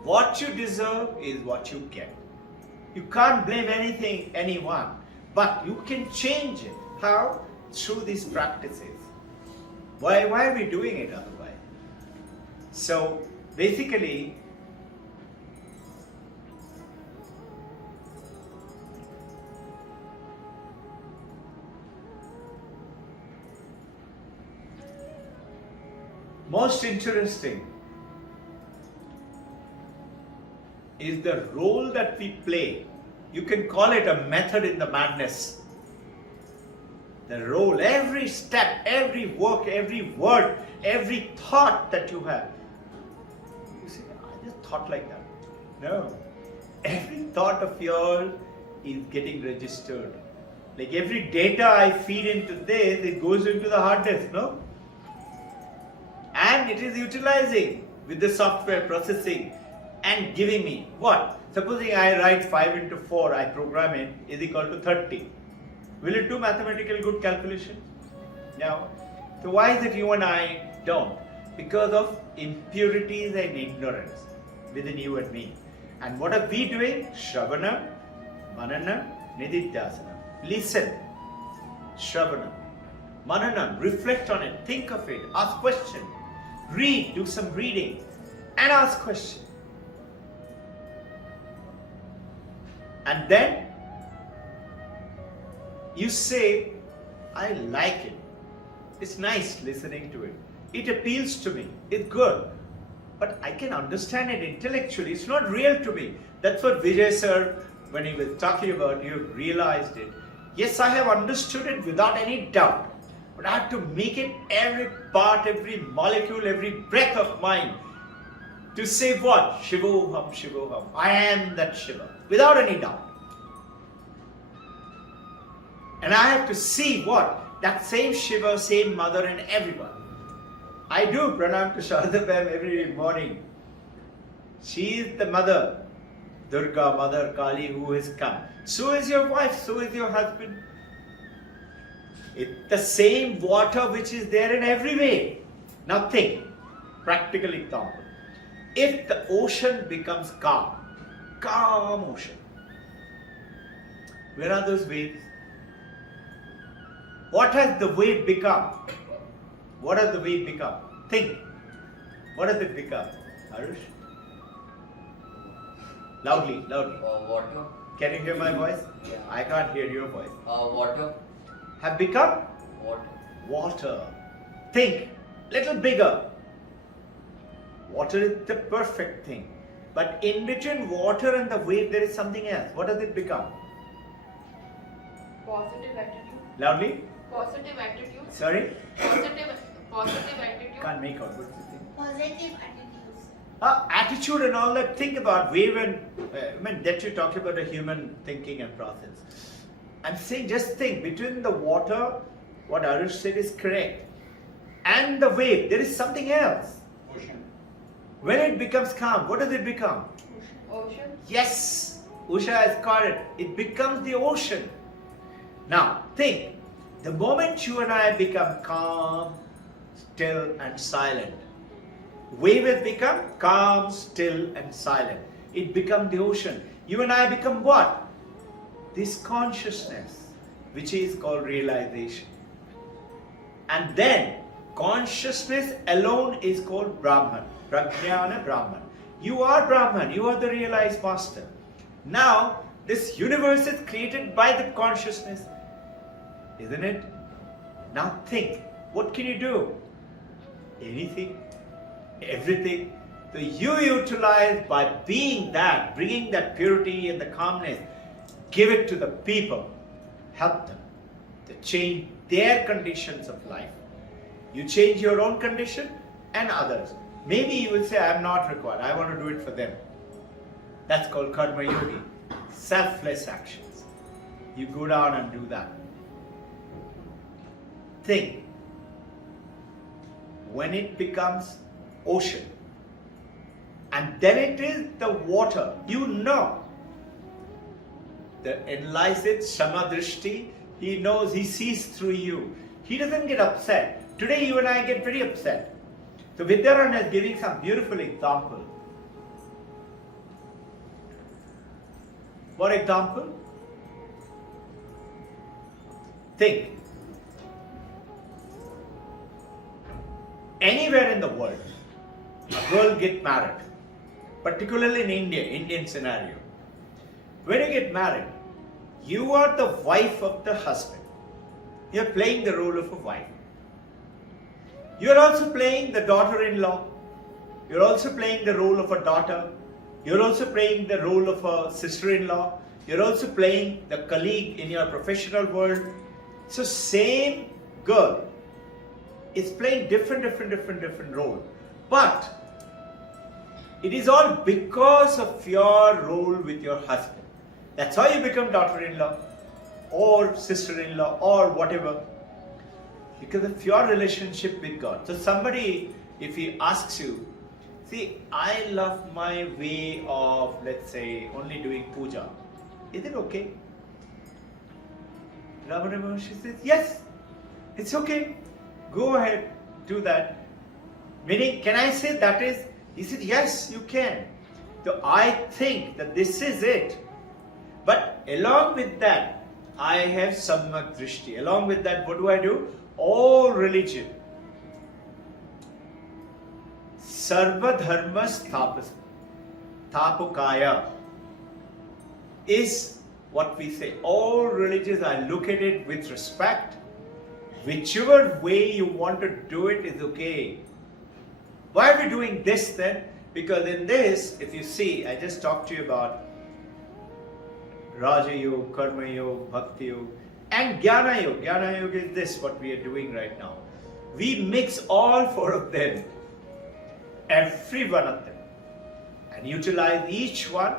What you deserve is what you get. You can't blame anyone, but you can change it. How? Through these practices. Why are we doing it otherwise? So, basically, most interesting is the role that we play. You can call it a method in the madness. The role, every step, every work, every word, every thought that you have. You say, I just thought like that. No. Every thought of yours is getting registered. Like every data I feed into this, it goes into the hard disk, no? And it is utilizing with the software processing and giving me what? Supposing I write 5 into 4, I program it, is equal to 30. Will it do mathematical good calculation? No. So why is it you and I don't? Because of impurities and ignorance within you and me. And what are we doing? Shravana, Manana, Nididhyasana. Listen. Shravana, Manana, reflect on it, think of it, ask questions. Read, do some reading and ask questions. And then you say, I like it. It's nice listening to it. It appeals to me. It's good. But I can understand it intellectually. It's not real to me. That's what Vijay sir, when he was talking about, you realized it. Yes, I have understood it without any doubt. But I have to make it every part, every molecule, every breath of mine to say what? Shivoham, Shivoham. I am that Shiva. Without any doubt. And I have to see what? That same Shiva, same mother and everyone. I do pranam to Sharada Ma'am every morning. She is the mother. Durga, Mother Kali, who has come. So is your wife, so is your husband. It's the same water which is there in every way. Now think, practical example. If the ocean becomes calm, calm ocean, where are those waves? What has the wave become? What has the wave become? Think. What has it become? Arush? Loudly, loudly. Water. Can you hear my voice? Yeah. I can't hear your voice. Water. Have become Water. water. Think, little bigger. Water is the perfect thing. But in between water and the wave, there is something else. What does it become? Positive attitude. Loudly? Positive attitude. Sorry? Positive attitude. Can't make out. What's the thing? Positive attitudes. Attitude and all that. Think about wave and that you talk about a human thinking and process. I'm saying just think between the water, what Arush said is correct, and the wave, there is something else. Ocean. When it becomes calm, what does it become? Ocean. Yes, Usha has caught it. It becomes the ocean. Now think, the moment you and I become calm, still and silent, wave has become calm, still and silent. It becomes the ocean. You and I become what? This consciousness, which is called realization. And then consciousness alone is called Brahman. Prajnana Brahman. You are Brahman. You are the realized master. Now, this universe is created by the consciousness. Isn't it? Now think, what can you do? Anything, everything. So you utilize by being that, bringing that purity and the calmness, give it to the people, help them to change their conditions of life. You change your own condition and others. Maybe you will say, I am not required, I want to do it for them. That's called karma yogi, selfless actions. You go down and do that. Think, when it becomes ocean, and then it is the water, you know, the enlightened samadrishti, he knows, he sees through you. He doesn't get upset. Today you and I get very upset. So Vidyaran is giving some beautiful example. For example, think, anywhere in the world, a girl get married, particularly in India, Indian scenario. When you get married, you are the wife of the husband. You are playing the role of a wife. You are also playing the daughter-in-law. You are also playing the role of a daughter. You are also playing the role of a sister-in-law. You are also playing the colleague in your professional world. So same girl is playing different role. But it is all because of your role with your husband. That's how you become daughter-in-law or sister-in-law or whatever. Because of your relationship with God. So somebody, if he asks you, see, I love my way of, let's say, only doing puja. Is it okay? Robbin Ghosh says, yes, it's okay. Go ahead, do that. Meaning, can I say that is? He said, yes, you can. So I think that this is it. But along with that, I have samyak drishti. Along with that, what do? All religion, sarva dharma sthapakaya, is what we say. All religions, I look at it with respect. Whichever way you want to do it is okay. Why are we doing this then? Because in this, if you see, I just talked to you about Raja Yoga, Karma Yoga, Bhakti Yoga, and Jnana Yoga. Jnana Yoga is this, what we are doing right now. We mix all four of them, every one of them, and utilize each one.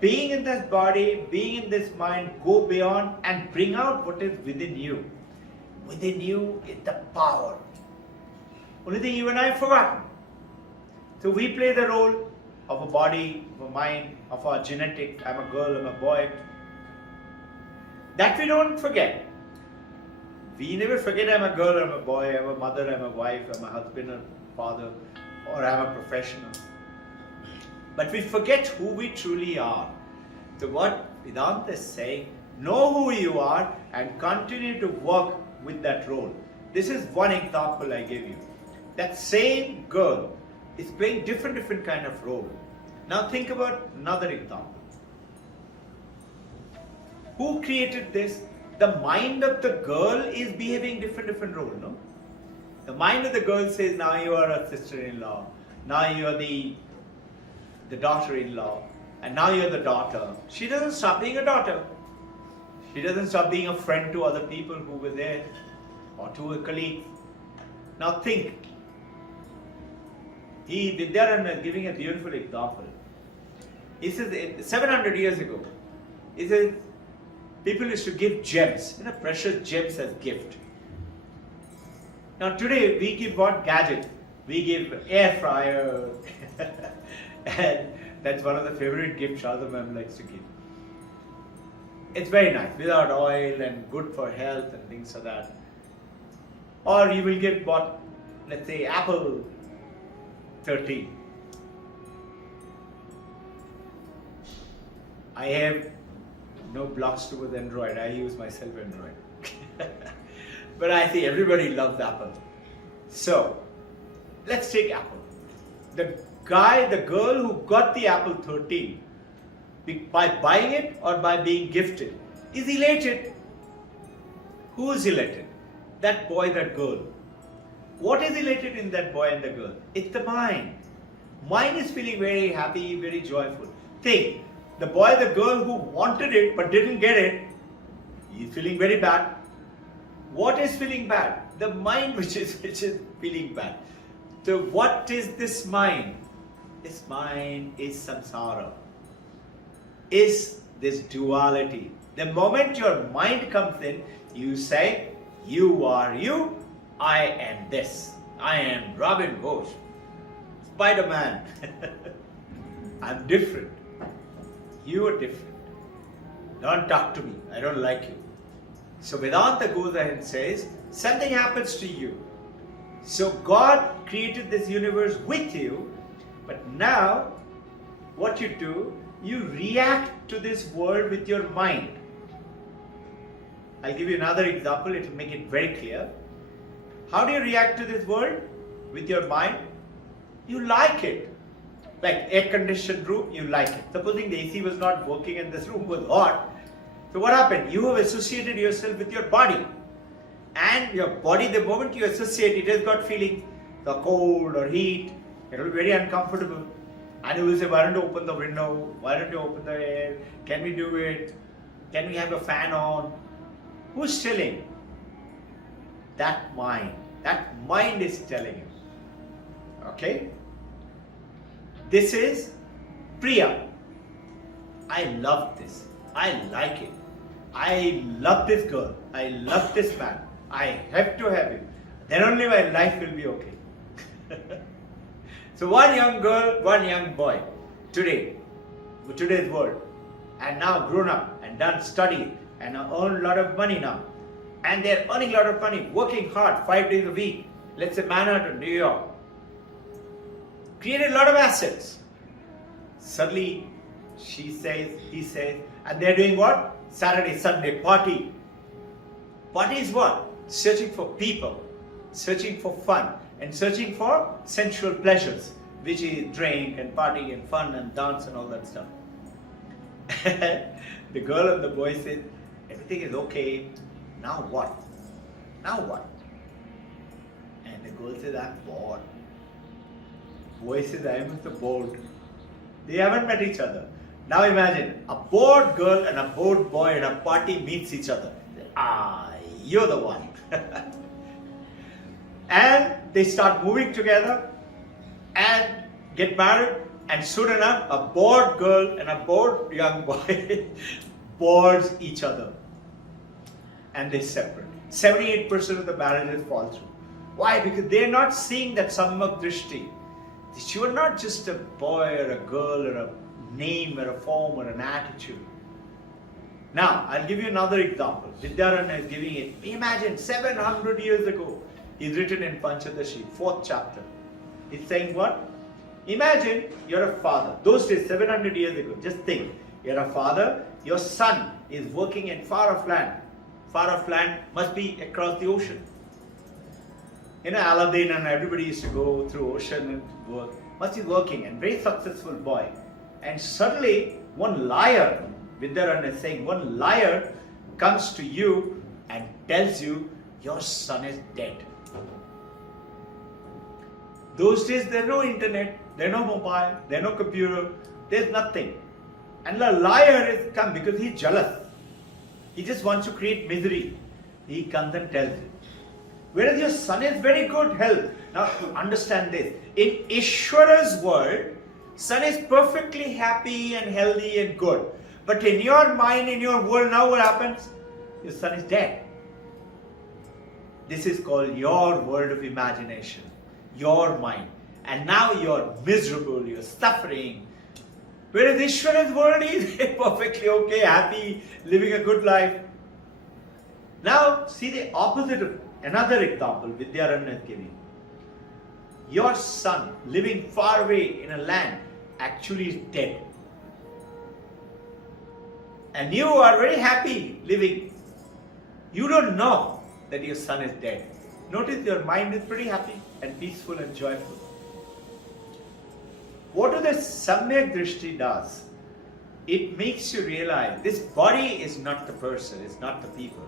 Being in this body, being in this mind, go beyond and bring out what is within you. Within you is the power. Only thing you and I have forgotten. So we play the role of a body, of a mind, of our genetic, I'm a girl, I'm a boy. That we don't forget. We never forget I'm a girl, I'm a boy, I'm a mother, I'm a wife, I'm a husband or father, or I'm a professional. But we forget who we truly are. So what Vedanta is saying, know who you are and continue to work with that role. This is one example I gave you. That same girl is playing different kind of role. Now think about another example. Who created this? The mind of the girl is behaving different role, no? The mind of the girl says, now you are a sister-in-law, now you are the daughter-in-law, and now you are the daughter. She doesn't stop being a daughter. She doesn't stop being a friend to other people who were there, or to a colleague. Now think. Vidyaran is giving a beautiful example. He says, 700 years ago, he says, people used to give gems, precious gems as gift. Now today we give what? Gadget. We give air fryer. And that's one of the favorite gifts Shada Ma'am likes to give. It's very nice, without oil and good for health and things like that. Or you will give what? Let's say Apple 13. I have no blocks towards Android. I use myself Android. But I see everybody loves Apple. So, let's take Apple. The girl who got the Apple 13, by buying it or by being gifted, is elated. Who is elated? That boy, that girl. What is elated in that boy and the girl? It's the mind. Mind is feeling very happy, very joyful. Think, the boy, the girl who wanted it but didn't get it, he's feeling very bad. What is feeling bad? The mind which is feeling bad. So what is this mind? This mind is samsara. Is this duality. The moment your mind comes in, you say, you are you, I am this. I am Robbin Ghosh, Spider-Man. I'm different. You are different. Don't talk to me. I don't like you. So Vedanta goes ahead and says, something happens to you. So God created this universe with you, but now what you do, you react to this world with your mind. I'll give you another example, it will make it very clear. How do you react to this world? With your mind? You like it. Like air-conditioned room, you like it. Supposing the AC was not working and this room was hot, so what happened? You have associated yourself with your body. And your body, the moment you associate, it has got feelings, the cold or heat, it will be very uncomfortable. And you will say, why don't you open the window? Why don't you open the air? Can we do it? Can we have a fan on? Who's telling? That mind. That mind is telling you. Okay? This is Priya. I love this. I like it. I love this girl. I love this man. I have to have him. Then only my life will be okay. So one young girl, one young boy, today's world, and now grown up and done study and earn a lot of money now. And they're earning a lot of money, working hard 5 days a week. Let's say Manhattan, New York. Created a lot of assets. Suddenly, she says, he says, and they're doing what? Saturday, Sunday, party. Party is what? Searching for people, searching for fun, and searching for sensual pleasures, which is drink and party and fun and dance and all that stuff. The girl and the boy said, everything is okay, now what? Now what? And the girl says, I'm bored. Boy says, I'm also bored. They haven't met each other. Now imagine, a bored girl and a bored boy at a party meets each other. You're the one. And they start moving together and get married, and soon enough, a bored girl and a bored young boy boards each other. And they separate. 78% of the marriages fall through. Why? Because they're not seeing that sammak drishti. that you are not just a boy or a girl or a name or a form or an attitude. Now, I'll give you another example. Vidyaranya is giving it. Imagine 700 years ago, he's written in Panchadashi, 4th chapter. He's saying what? Imagine you're a father. Those days, 700 years ago, just think. You're a father, your son is working in far off land. Far off land must be across the ocean. Aladdin and everybody used to go through ocean and work. Must be working and very successful boy. And suddenly, one liar, Vidyaranya is saying, one liar comes to you and tells you, your son is dead. Those days, there's no internet, there's no mobile, there's no computer, there's nothing. And the liar is come because he's jealous. He just wants to create misery. He comes and tells you. Whereas your son is very good health. Now understand this. In Ishwara's world, son is perfectly happy and healthy and good. But in your mind, in your world, now what happens? Your son is dead. This is called your world of imagination. Your mind. And now you're miserable, you're suffering. Whereas Ishwara's world is perfectly okay, happy, living a good life. Now see the opposite of another example Vidyaranya is giving. Your son living far away in a land actually is dead. And you are very happy living. You don't know that your son is dead. Notice your mind is pretty happy and peaceful and joyful. What do the Samyak Drishti does? It makes you realize this body is not the person, it's not the people.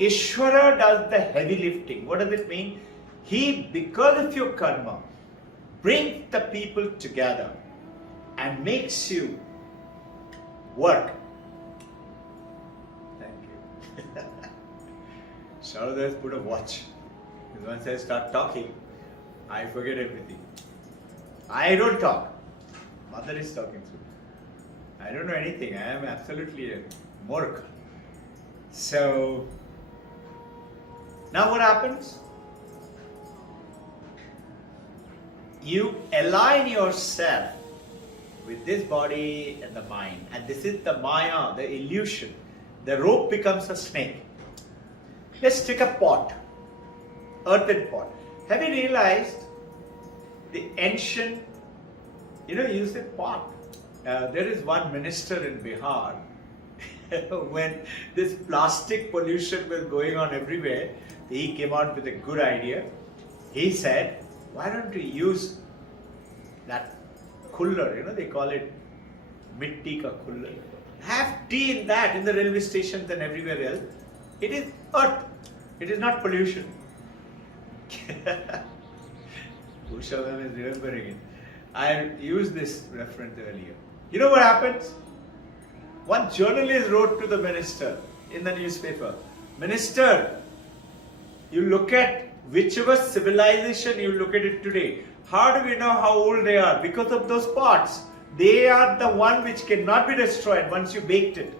Ishwara does the heavy lifting. What does it mean? He, because of your karma, brings the people together and makes you work. Thank you. Sharadha has put a watch. Because once I start talking, I forget everything. I don't talk. Mother is talking through. I don't know anything. I am absolutely a mork. So, now what happens? You align yourself with this body and the mind. And this is the Maya, the illusion. The rope becomes a snake. Let's take a pot. Earthen pot. Have you realized the ancient, you say pot. There is one minister in Bihar, when this plastic pollution was going on everywhere, he came out with a good idea. He said, why don't we use that cooler, they call it mitti ka cooler. Have tea in that in the railway stations and everywhere else. It is earth. It is not pollution. Ushavam is remembering it. I used this reference earlier. You know what happens? One journalist wrote to the minister in the newspaper, Minister, you look at whichever civilization you look at it today, how do we know how old they are? Because of those pots. They are the one which cannot be destroyed once you baked it.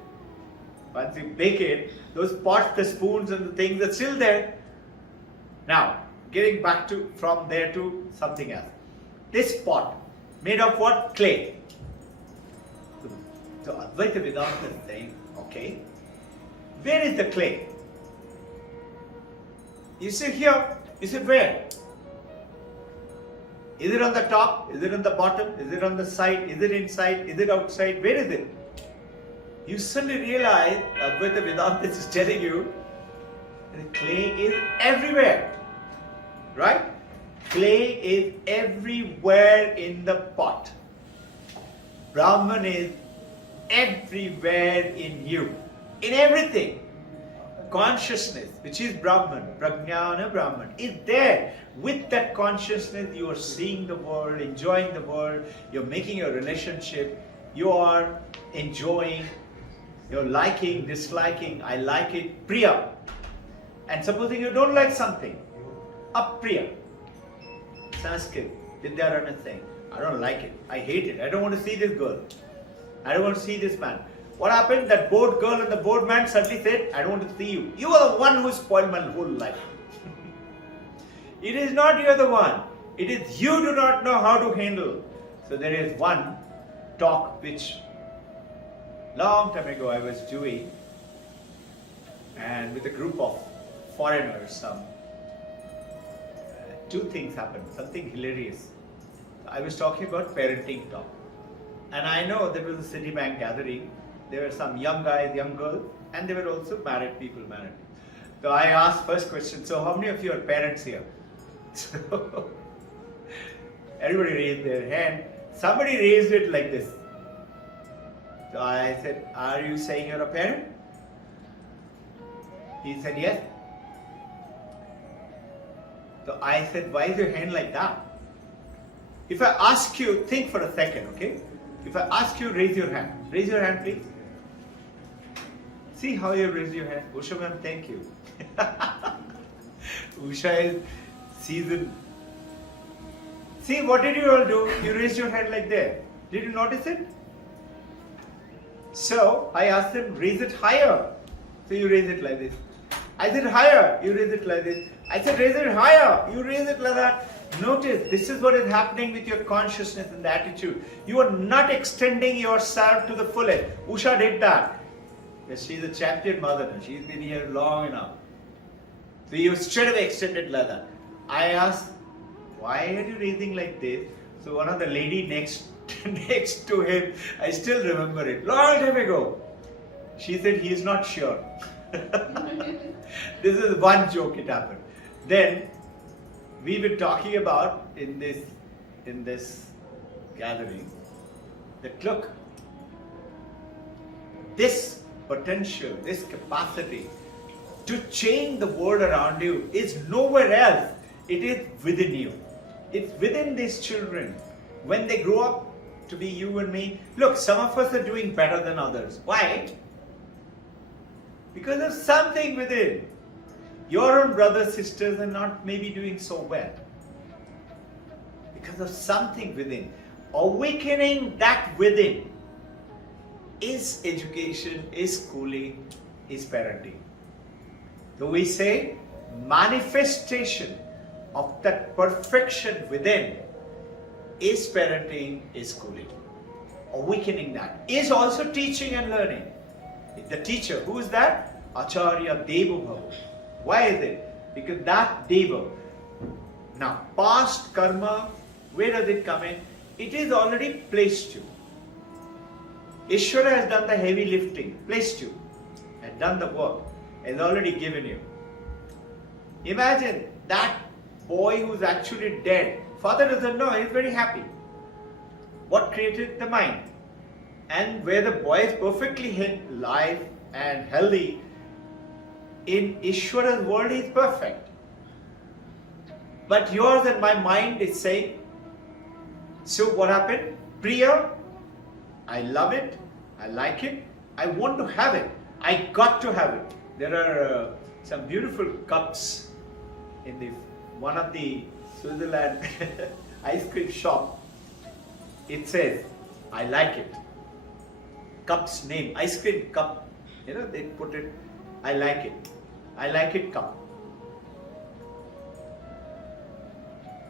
Once you bake it, those pots, the spoons and the things are still there. Now, getting back from there to something else. This pot, made of what? Clay. So Advaita Vedanta is saying, okay, where is the clay? You say here, you say where? Is it on the top? Is it on the bottom? Is it on the side? Is it inside? Is it outside? Where is it? You suddenly realize Advaita Vedanta is telling you the clay is everywhere. Right? Clay is everywhere in the pot. Brahman is everywhere in you. In everything. Consciousness, which is Brahman, Prajnana Brahman, is there. With that consciousness, you are seeing the world, enjoying the world, you're making a relationship, you are enjoying, you're liking, disliking, I like it, Priya. And supposing you don't like something, Apriya. Sanskrit, Vidyaranya is saying, I don't like it, I hate it, I don't want to see this girl, I don't want to see this man. What happened? That bored girl and the bored man suddenly said, I don't want to see you. You are the one who spoiled my whole life. It is not you are the one. It is you do not know how to handle. So there is one talk which long time ago I was doing, and with a group of foreigners, two things happened, something hilarious. I was talking about parenting talk. And I know there was a Citibank gathering. There were some young guys, young girls, and there were also married people. So I asked first question, so how many of you are parents here? So everybody raised their hand. Somebody raised it like this. So I said, are you saying you're a parent? He said, yes. So I said, why is your hand like that? If I ask you, think for a second, okay? If I ask you, raise your hand. Raise your hand, please. See how you raise your hand. Usha ma'am, thank you. Usha is seasoned. See, what did you all do? You raised your hand like that. Did you notice it? So, I asked him, raise it higher. So you raise it like this. I said, higher. You raise it like this. I said, raise it higher. You raise it like that. Notice, this is what is happening with your consciousness and the attitude. You are not extending yourself to the fullest. Usha did that. Yes, she's a champion mother. She's been here long enough. So you straight away extended like that. I asked, why are you raising like this? So one of the lady next to him, I still remember it, long time ago. She said, he is not sure. This is one joke it happened. Then we were talking about in this gathering that look, this potential, this capacity to change the world around you is nowhere else. It is within you. It's within these children. When they grow up to be you and me, look, some of us are doing better than others. Why? Because of something within. Your own brothers, sisters are not maybe doing so well. Because of something within. Awakening that within is education, is schooling, is parenting. So we say manifestation of that perfection within is parenting, is schooling. Awakening that is also teaching and learning. The teacher, who is that? Acharya Deva Bhava. Why is it? Because that Deva. Now, past karma, where does it come in? It is already placed you. Ishvara has done the heavy lifting, placed you, has done the work, has already given you. Imagine that boy who's actually dead. Father doesn't know, he's very happy. What created the mind? And where the boy is perfectly alive and healthy, in Ishvara's world he is perfect. But yours and my mind is saying, so what happened? Priya, I love it, I like it, I want to have it, I got to have it. There are some beautiful cups in one of the Switzerland ice cream shop. It says, I like it. Cup's name, ice cream cup. You know, they put it, I like it. I like it cup.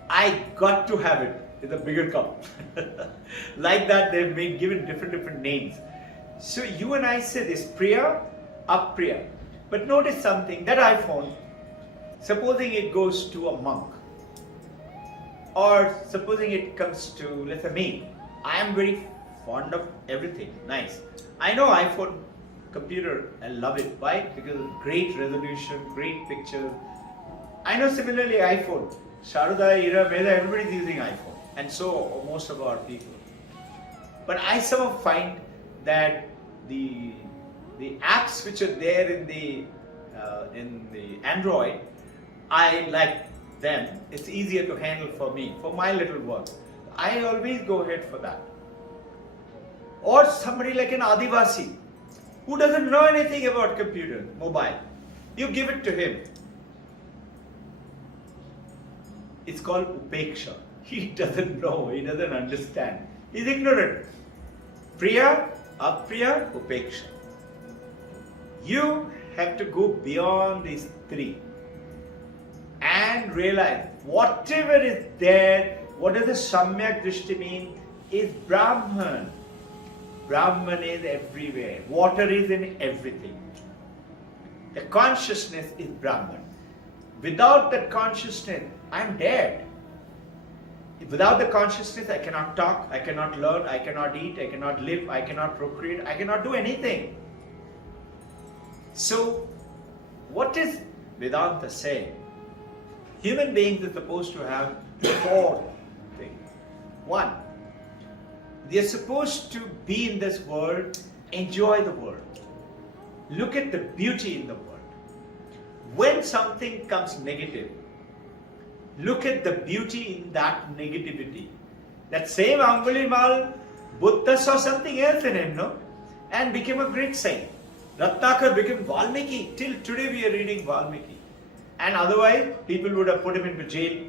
I got to have it. It's a bigger cup. Like that, they've been given different names. So you and I say this, Priya, Apriya. But notice something, that iPhone, supposing it goes to a monk, or supposing it comes to, let's say me, I am very fond of everything, nice. I know iPhone computer, I love it. Why? Because great resolution, great picture. I know similarly iPhone, Sharuda, Ira, Veda, everybody is using iPhone. And so most of our people. But I somehow find that the apps which are there in the Android, I like them. It's easier to handle for me, for my little work. I always go ahead for that. Or somebody like an Adivasi who doesn't know anything about computer, mobile. You give it to him. It's called upeksha. He doesn't know, he doesn't understand. He's ignorant. Priya, apriya, upeksha. You have to go beyond these three and realize whatever is there, what does the Samyak Drishti mean? Is Brahman. Brahman is everywhere. Water is in everything. The consciousness is Brahman. Without that consciousness, I am dead. Without the consciousness, I cannot talk, I cannot learn, I cannot eat, I cannot live, I cannot procreate, I cannot do anything. So, what is Vedanta saying? Human beings are supposed to have four things. One, they are supposed to be in this world, enjoy the world. Look at the beauty in the world. When something comes negative, look at the beauty in that negativity. That same Angulimal, Buddha saw something else in him, no? And became a great saint. Ratnakar became Valmiki. Till today we are reading Valmiki. And otherwise, people would have put him into jail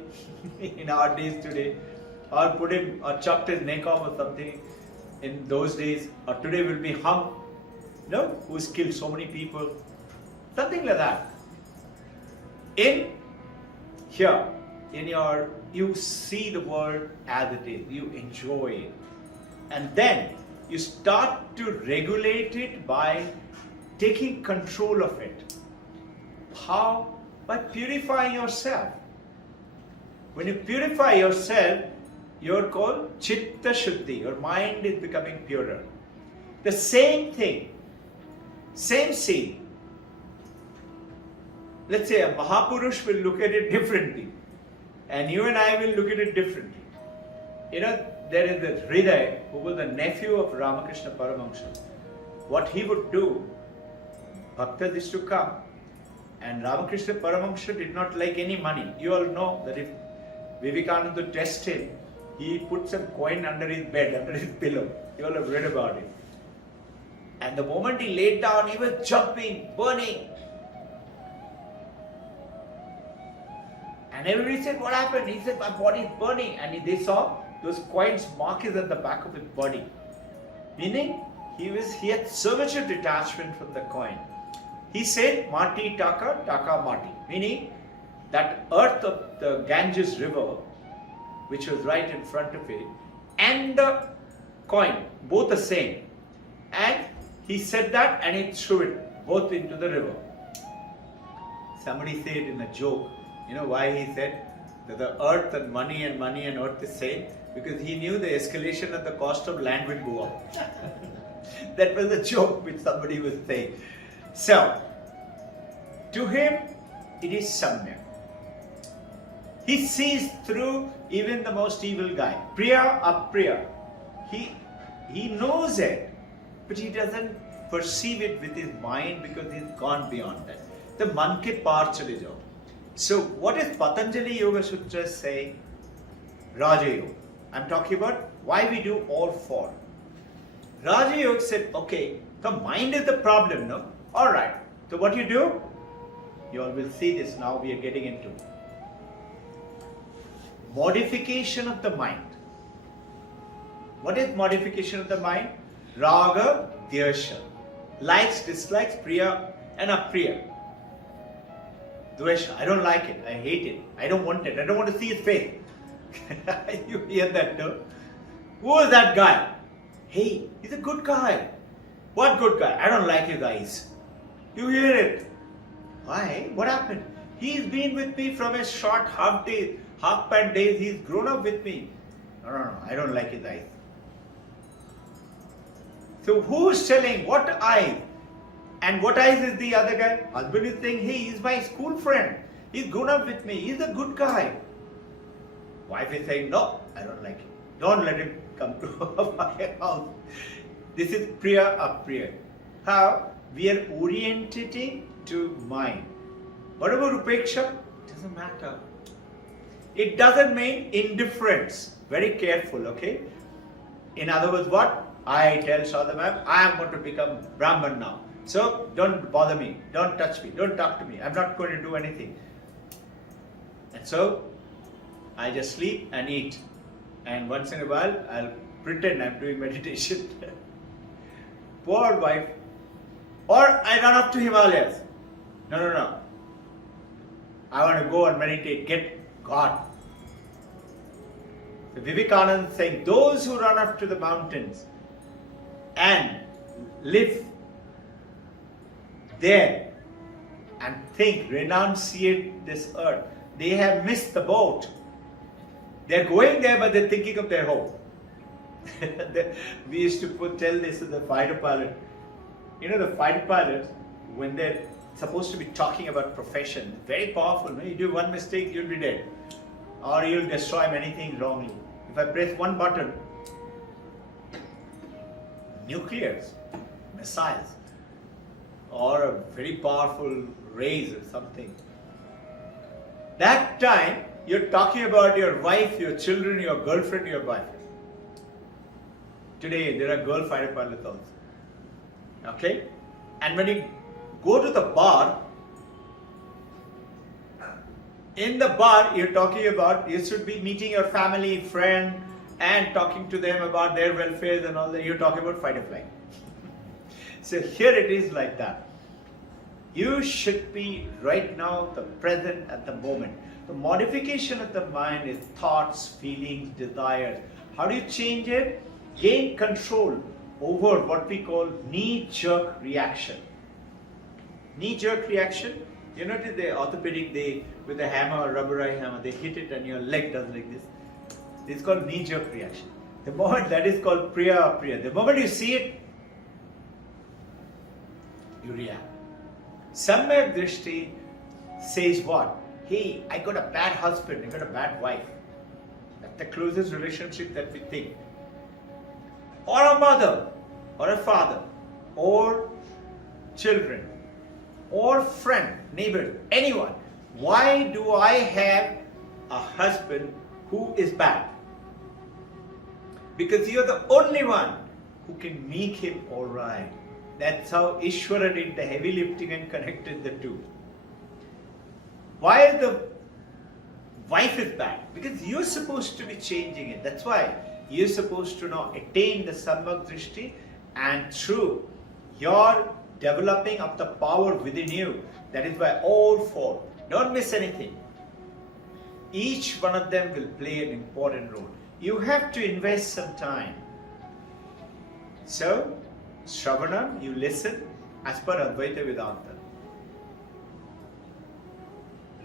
in our days today. Or put him, or chopped his neck off or something in those days. Or today will be hung. No? Who's killed so many people. Something like that. In here, you see the world as it is, you enjoy it, and then you start to regulate it by taking control of it. How? By purifying yourself. When you purify yourself, you're called Chitta Shuddhi, your mind is becoming purer. The same thing, same scene. Let's say a Mahapurush will look at it differently. And you and I will look at it differently. You know, there is this Hriday, who was the nephew of Ramakrishna Paramahamsa. What he would do, Bhaktas used to come, and Ramakrishna Paramahamsa did not like any money. You all know that if Vivekananda tested him, he put some coin under his bed, under his pillow. You all have read about it. And the moment he laid down, he was jumping, burning. And everybody said, what happened? He said, my body is burning. And they saw those coins markings at the back of his body. Meaning, he had so much of detachment from the coin. He said, Mati Taka, Taka Mati. Meaning, that earth of the Ganges river, which was right in front of it, and the coin, both the same. And he said that and he threw it both into the river. Somebody said in a joke, you know why he said that the earth and money and earth is same? Because he knew the escalation of the cost of land will go up. That was a joke which somebody was saying. So, to him, it is Samyak. He sees through even the most evil guy. Priya, Apriya. He knows it, but he doesn't perceive it with his mind because he's gone beyond that. The man ke paar chale jao. So, what is Patanjali Yoga Sutra saying? Raja Yoga. I'm talking about why we do all four. Raja Yoga said, okay, the mind is the problem, no? Alright, so what you do? You all will see this now, we are getting into modification of the mind. What is modification of the mind? Raga, Dvesha. Likes, dislikes, Priya and Apriya. Dvesha, I don't like it, I hate it, I don't want it, I don't want to see his face. You hear that, no? Who is that guy? Hey, he's a good guy. What good guy? I don't like his eyes. You hear it. Why? What happened? He's been with me from a short half pant days, he's grown up with me. No, I don't like his eyes. So who's telling what eyes? And what eyes is the other guy? Husband is saying, hey, he's my school friend. He's grown up with me. He's a good guy. Wife is saying, no, I don't like him. Don't let him come to my house. This is Priya Apriya. How? We are orientating to mind. Whatever Upeksha, doesn't matter. It doesn't mean indifference. Very careful, okay? In other words, what? I tell Sadhamam, I am going to become Brahman now. So, don't bother me, don't touch me, don't talk to me, I'm not going to do anything. And so, I just sleep and eat. And once in a while, I'll pretend I'm doing meditation. Poor wife. Or I run up to Himalayas. No. I want to go and meditate, get God. The Vivekananda saying, those who run up to the mountains and live there and think, renunciate this earth, they have missed the boat. They're going there, but they're thinking of their home. We used to tell this to the fighter pilot. You know, the fighter pilots, when they're supposed to be talking about profession, very powerful. No? You do one mistake, you'll be dead. Or you'll destroy many things wrongly. If I press one button, nuclears, missiles, or a very powerful rays or something. That time, you're talking about your wife, your children, your girlfriend, your wife. Today, there are girl fighter pilots also. Okay? And when you go to the bar, in the bar, you're talking about, you should be meeting your family, friend, and talking to them about their welfare and all that. You're talking about fight or flight. So here it is like that. You should be right now, the present at the moment. The modification of the mind is thoughts, feelings, desires. How do you change it? Gain control over what we call knee-jerk reaction. Knee-jerk reaction, you know, the orthopedic, they with a hammer, rubberized hammer, they hit it and your leg does like this. It's called knee-jerk reaction. The moment that is called priya. The moment you see it, you react. Samyak Drishti says what? Hey, I got a bad husband, I got a bad wife. That's the closest relationship that we think. Or a mother, or a father, or children, or friend, neighbor, anyone. Why do I have a husband who is bad? Because you're the only one who can make him alright. That's how Ishvara did the heavy lifting and connected the two. Why the wife is bad? Because you're supposed to be changing it. That's why you're supposed to now attain the Samyak Drishti, and through your developing of the power within you, that is why all four, don't miss anything. Each one of them will play an important role. You have to invest some time. So, Shravanam, you listen as per Advaita Vedanta.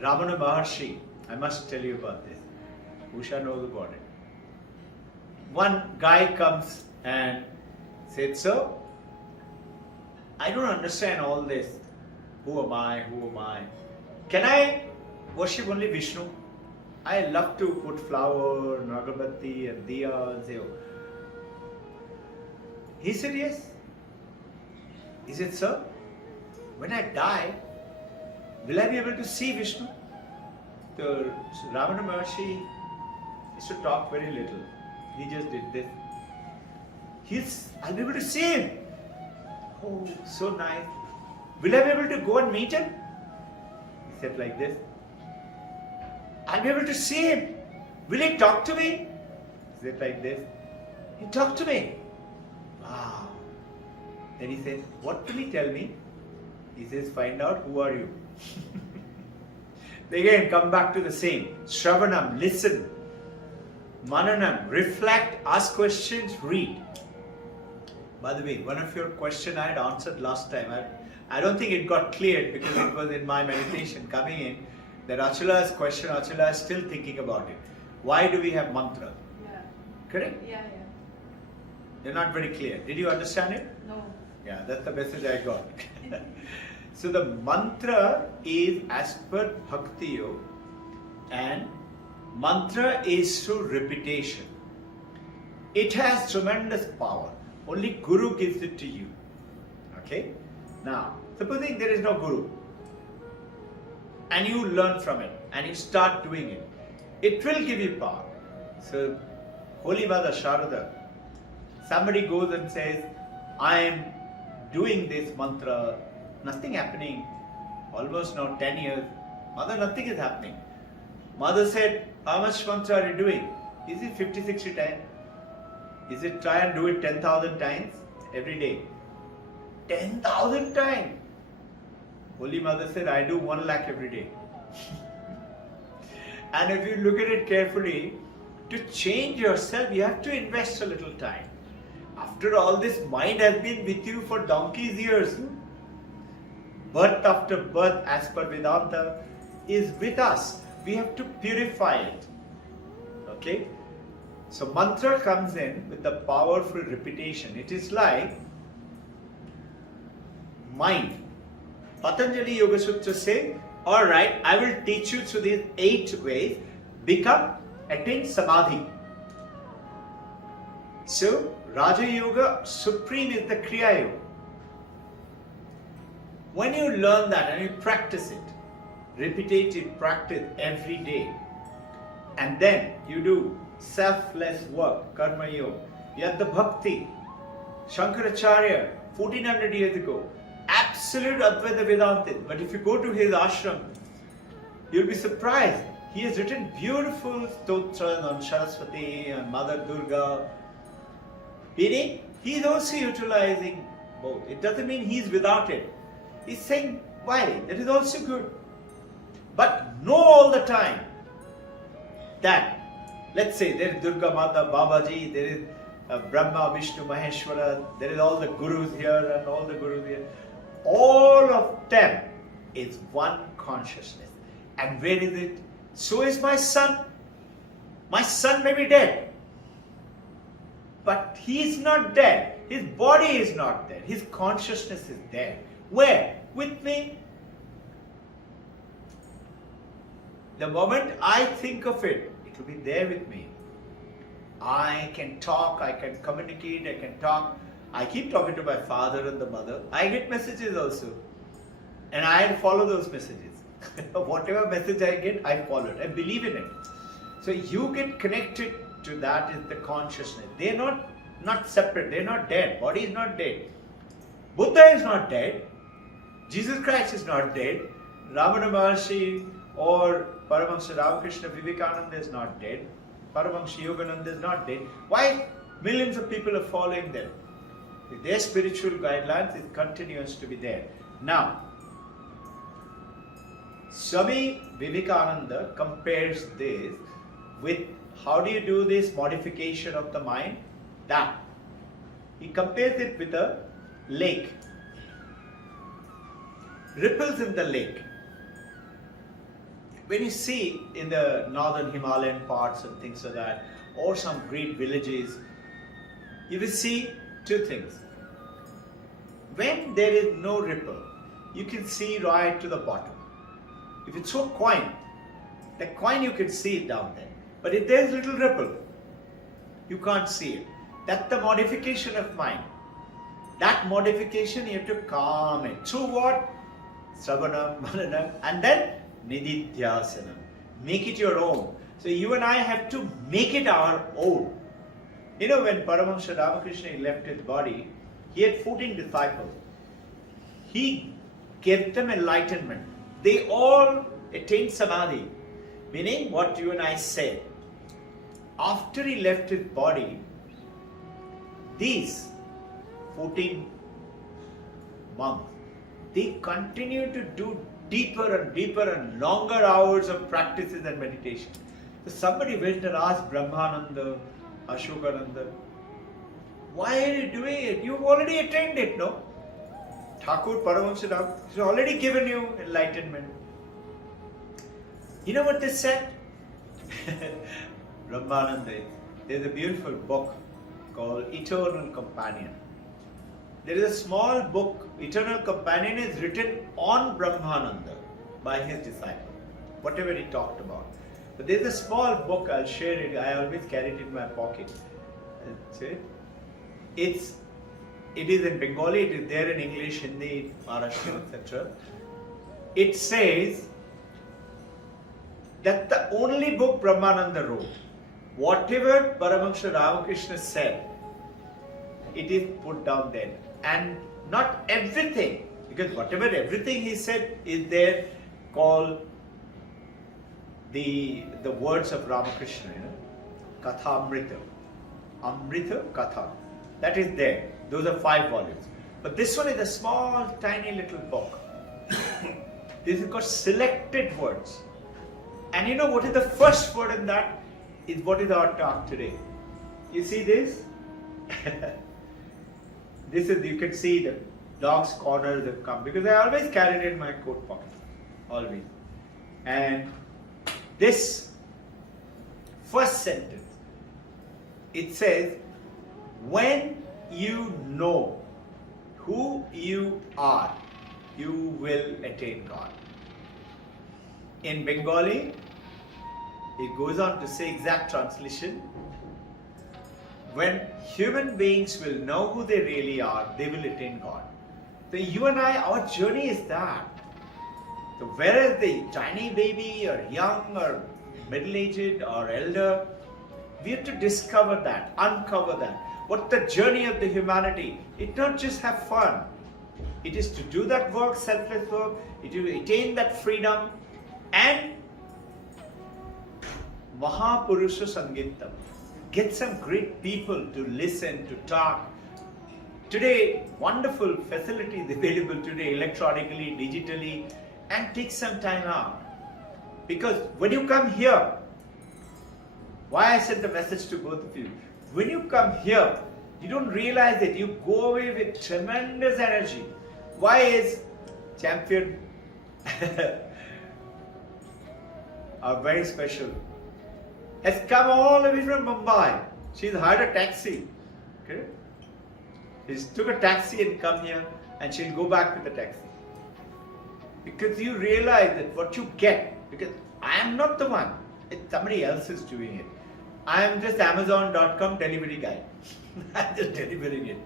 Ramana Maharshi, I must tell you about this. Usha knows about it. One guy comes and said, so, I don't understand all this. Who am I? Who am I? Can I worship only Vishnu? I love to put flower, nagabati and diya and say, oh. He said, yes. He said, sir, when I die, will I be able to see Vishnu? So Ramana Maharshi used to talk very little. He just did this. I'll be able to see him. Oh, so nice. Will I be able to go and meet him? He said like this. I'll be able to see him. Will he talk to me? He said like this. He talked to me. Wow. Then he said, what will he tell me? He says, find out who are you. They again come back to the same. Shravanam, listen. Mananam, reflect, ask questions, read. By the way, one of your questions I had answered last time. I don't think it got cleared because it was in my meditation coming in. That Achala's question, Achala is still thinking about it. Why do we have mantra? Yeah. Correct? Yeah. You're not very clear. Did you understand it? No. Yeah, that's the message I got. So the mantra is as per Bhakti Yoga, and mantra is through repetition. It has tremendous power. Only Guru gives it to you. Okay? Now, supposing there is no Guru, and you learn from it, and you start doing it, it will give you power. So, Holy Mother Sharada, somebody goes and says, I am doing this mantra, nothing happening, almost now 10 years, Mother, nothing is happening. Mother said, how much mantra are you doing? Is it 50, 60 times? Is it try and do it 10,000 times every day? 10,000 times! Holy Mother said, I do 1 lakh every day. And if you look at it carefully, To change yourself, you have to invest a little time. After all, this mind has been with you for donkey's years. Birth after birth, as per Vedanta, is with us. We have to purify it. Okay? So mantra comes in with the powerful repetition. It is like mind. Patanjali Yoga Sutra say, alright, I will teach you through these 8 ways, attain samadhi. So, Raja Yoga, supreme is the Kriya Yoga. When you learn that and you practice it, repetitive practice every day, and then you do selfless work, karma yoga, you have the bhakti. Shankaracharya, 1400 years ago, absolute Advaita Vedanta. But if you go to his ashram, you'll be surprised. He has written beautiful stotras on Saraswati, on Mother Durga. Meaning, he is also utilizing both. It doesn't mean he is without it. He's saying, why? That is also good. But know all the time that, let's say, there is Durga Mata, Babaji, there is Brahma, Vishnu, Maheshwara, there is all the gurus here and all the gurus here. All of them is one consciousness. And where is it? So is my son. My son may be dead. But he is not dead. His body is not there. His consciousness is there. Where? With me. The moment I think of it, it will be there with me. I can talk, I can communicate, I can talk. I keep talking to my father and the mother. I get messages also. And I follow those messages. Whatever message I get, I follow it. I believe in it. So you get connected to that is the consciousness. They are not separate. They are not dead. Body is not dead. Buddha is not dead. Jesus Christ is not dead. Ramana Maharshi or Paramahansa Ramakrishna Vivekananda is not dead. Paramahansa Yogananda is not dead. Why millions of people are following them? Their spiritual guidelines, it continues to be there. Now, Swami Vivekananda compares this with how do you do this modification of the mind? That. He compares it with a lake. Ripples in the lake. When you see in the northern Himalayan parts and things like that, or some great villages, you will see 2 things. When there is no ripple, you can see right to the bottom. If you throw a coin, the coin you can see it down there. But if there is little ripple, you can't see it. That's the modification of mind. That modification you have to calm it. Through what? Sravanam, Mananam, and then Nididhyasanam. Make it your own. So you and I have to make it our own. You know, when Paramahansa Ramakrishna left his body, he had 14 disciples. He gave them enlightenment. They all attained samadhi. Meaning what you and I said. After he left his body, these 14 monks, they continued to do deeper and deeper and longer hours of practices and meditation. So somebody went and asked Brahmananda, Ashokananda, why are you doing it? You've already attained it, no? Thakur Paramahansa has already given you enlightenment. You know what they said? Brahmananda, there's a beautiful book called Eternal Companion. There is a small book, Eternal Companion, is written on Brahmananda by his disciple, whatever he talked about. But there's a small book, I'll share it, I always carry it in my pocket. It is in Bengali, it is there in English, Hindi, Marathi, etc. It says that the only book Brahmananda wrote, whatever Paramahansa Ramakrishna said, it is put down there. And not everything, because whatever everything he said is there called the words of Ramakrishna, you know, Katha Amrita. Amrita Katha. That is there. Those are 5 volumes. But this one is a small, tiny little book. This is called selected words. And you know what is the first word in that? is what is our talk today. You see this? This is, you can see the dog's corners have come because I always carry it in my coat pocket. Always. And this first sentence, it says, when you know who you are, you will attain God. In Bengali, it goes on to say, exact translation, when human beings will know who they really are, they will attain God. So you and I, our journey is that. So whereas the tiny baby or young or middle-aged or elder, we have to discover that, uncover that. What the journey of the humanity, it not just have fun. It is to do that work, selfless work, it is to attain that freedom and Mahapurusha Sangeetam. Get some great people to listen, to talk. Today, wonderful facilities available today, electronically, digitally, and take some time out. Because when you come here, why I sent the message to both of you, when you come here, you don't realize it, you go away with tremendous energy. Why is champion are very special, has come all the way from Mumbai. She's hired a taxi. Okay? She took a taxi and come here and she'll go back with the taxi. Because you realize that what you get, because I am not the one, it's somebody else is doing it. I am just Amazon.com delivery guy. I'm just delivering it.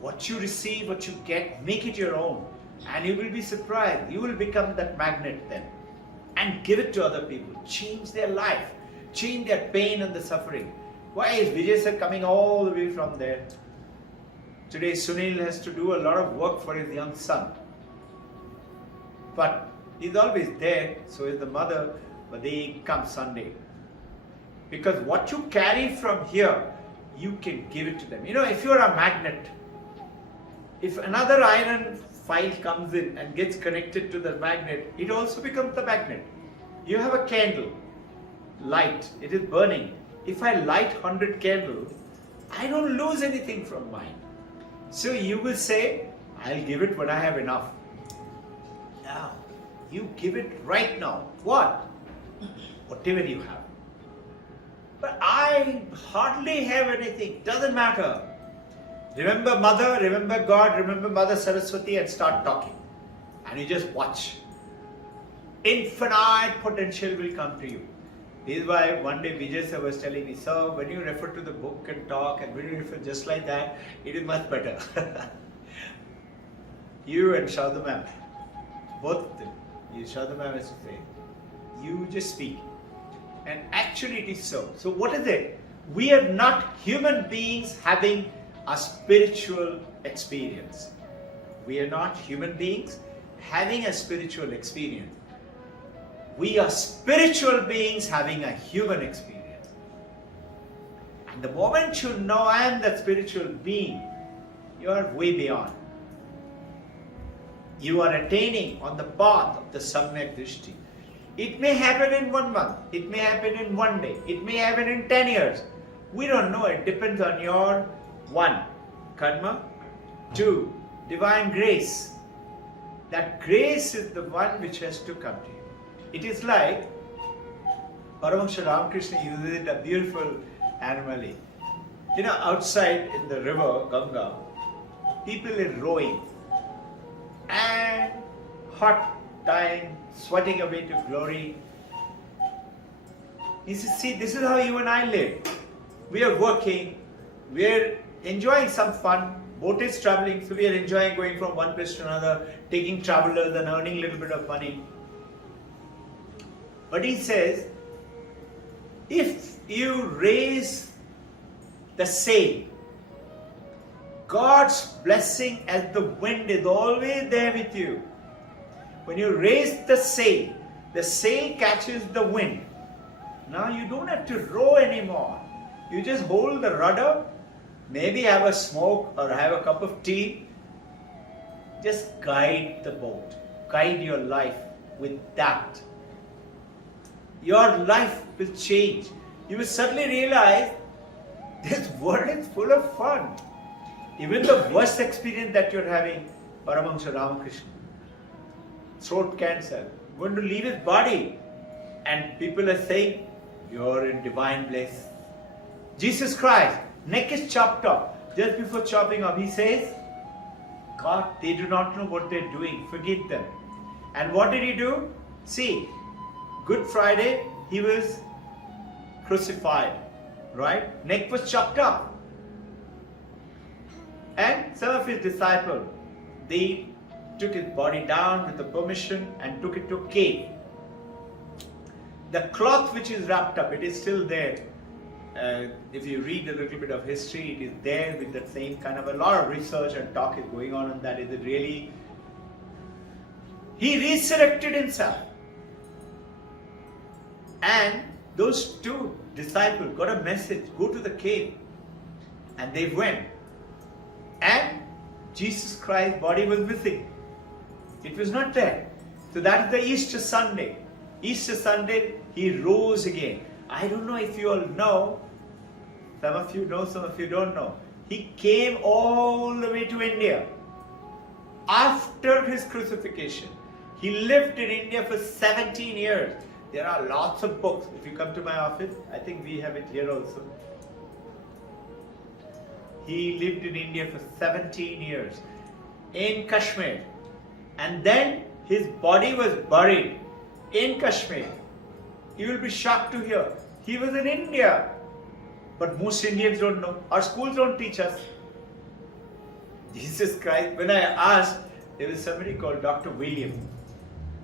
What you receive, what you get, make it your own. And you will be surprised. You will become that magnet then. And give it to other people. Change their life. Change their pain and the suffering. Why is Vijay sir coming all the way from there? Today Sunil has to do a lot of work for his young son. But he's always there, so is the mother, but they come Sunday. Because what you carry from here, you can give it to them. You know, if you're a magnet, if another iron file comes in and gets connected to the magnet, it also becomes the magnet. You have a candle, light, it is burning. If I light 100 candles, I don't lose anything from mine. So you will say, I'll give it when I have enough. Now, you give it right now. What? Whatever you have. But I hardly have anything. Doesn't matter. Remember Mother, remember God, remember Mother Saraswati and start talking. And you just watch. Infinite potential will come to you. This is why one day Vijay sir was telling me, sir, when you refer to the book and talk and when you refer just like that, it is much better. You and Shadha ma'am, both of them, Shadha ma'am is to say, you just speak. And actually it is so. So what is it? We are not human beings having a spiritual experience. We are not human beings having a spiritual experience. We are spiritual beings having a human experience. And the moment you know I am that spiritual being, you are way beyond. You are attaining on the path of the Samyak Drishti. It may happen in 1 month, it may happen in 1 day, it may happen in 10 years. We don't know, it depends on your 1. Karma, 2. Divine grace. That grace is the one which has to come to you. It is like Paramahansa Ramakrishna uses it a beautiful analogy. You know, outside in the river Ganga, people are rowing and hot time, sweating away to glory. He says, see, this is how you and I live. We are working, we are enjoying some fun. Boat is traveling, so we are enjoying going from one place to another, taking travelers and earning a little bit of money. But he says, if you raise the sail, God's blessing as the wind is always there with you. When you raise the sail catches the wind. Now you don't have to row anymore. You just hold the rudder, maybe have a smoke or have a cup of tea. Just guide the boat, guide your life with that. your life will change. You will suddenly realize this world is full of fun. Even the worst experience that you're having, Paramahansa Ramakrishna, throat cancer, going to leave his body, and people are saying, you're in divine bliss. Jesus Christ, neck is chopped off. Just before chopping off, he says, God, they do not know what they're doing. Forgive them. And what did he do? See, Good Friday, he was crucified, right? Neck was chopped off. And some of his disciples, they took his body down with the permission and took it to a cave. The cloth which is wrapped up, it is still there. If you read a little bit of history, it is there with the same kind of a lot of research and talk is going on that. Is it really? He resurrected himself. And those two disciples got a message, go to the cave. And they went. And Jesus Christ's body was missing. It was not there. So that is the Easter Sunday. Easter Sunday, he rose again. I don't know if you all know. Some of you know, some of you don't know. He came all the way to India. After his crucifixion, he lived in India for 17 years. There are lots of books. If you come to my office, I think we have it here also. He lived in India for 17 years in Kashmir. And then his body was buried in Kashmir. You will be shocked to hear he was in India. But most Indians don't know. Our schools don't teach us. Jesus Christ, when I asked, there was somebody called Dr. William.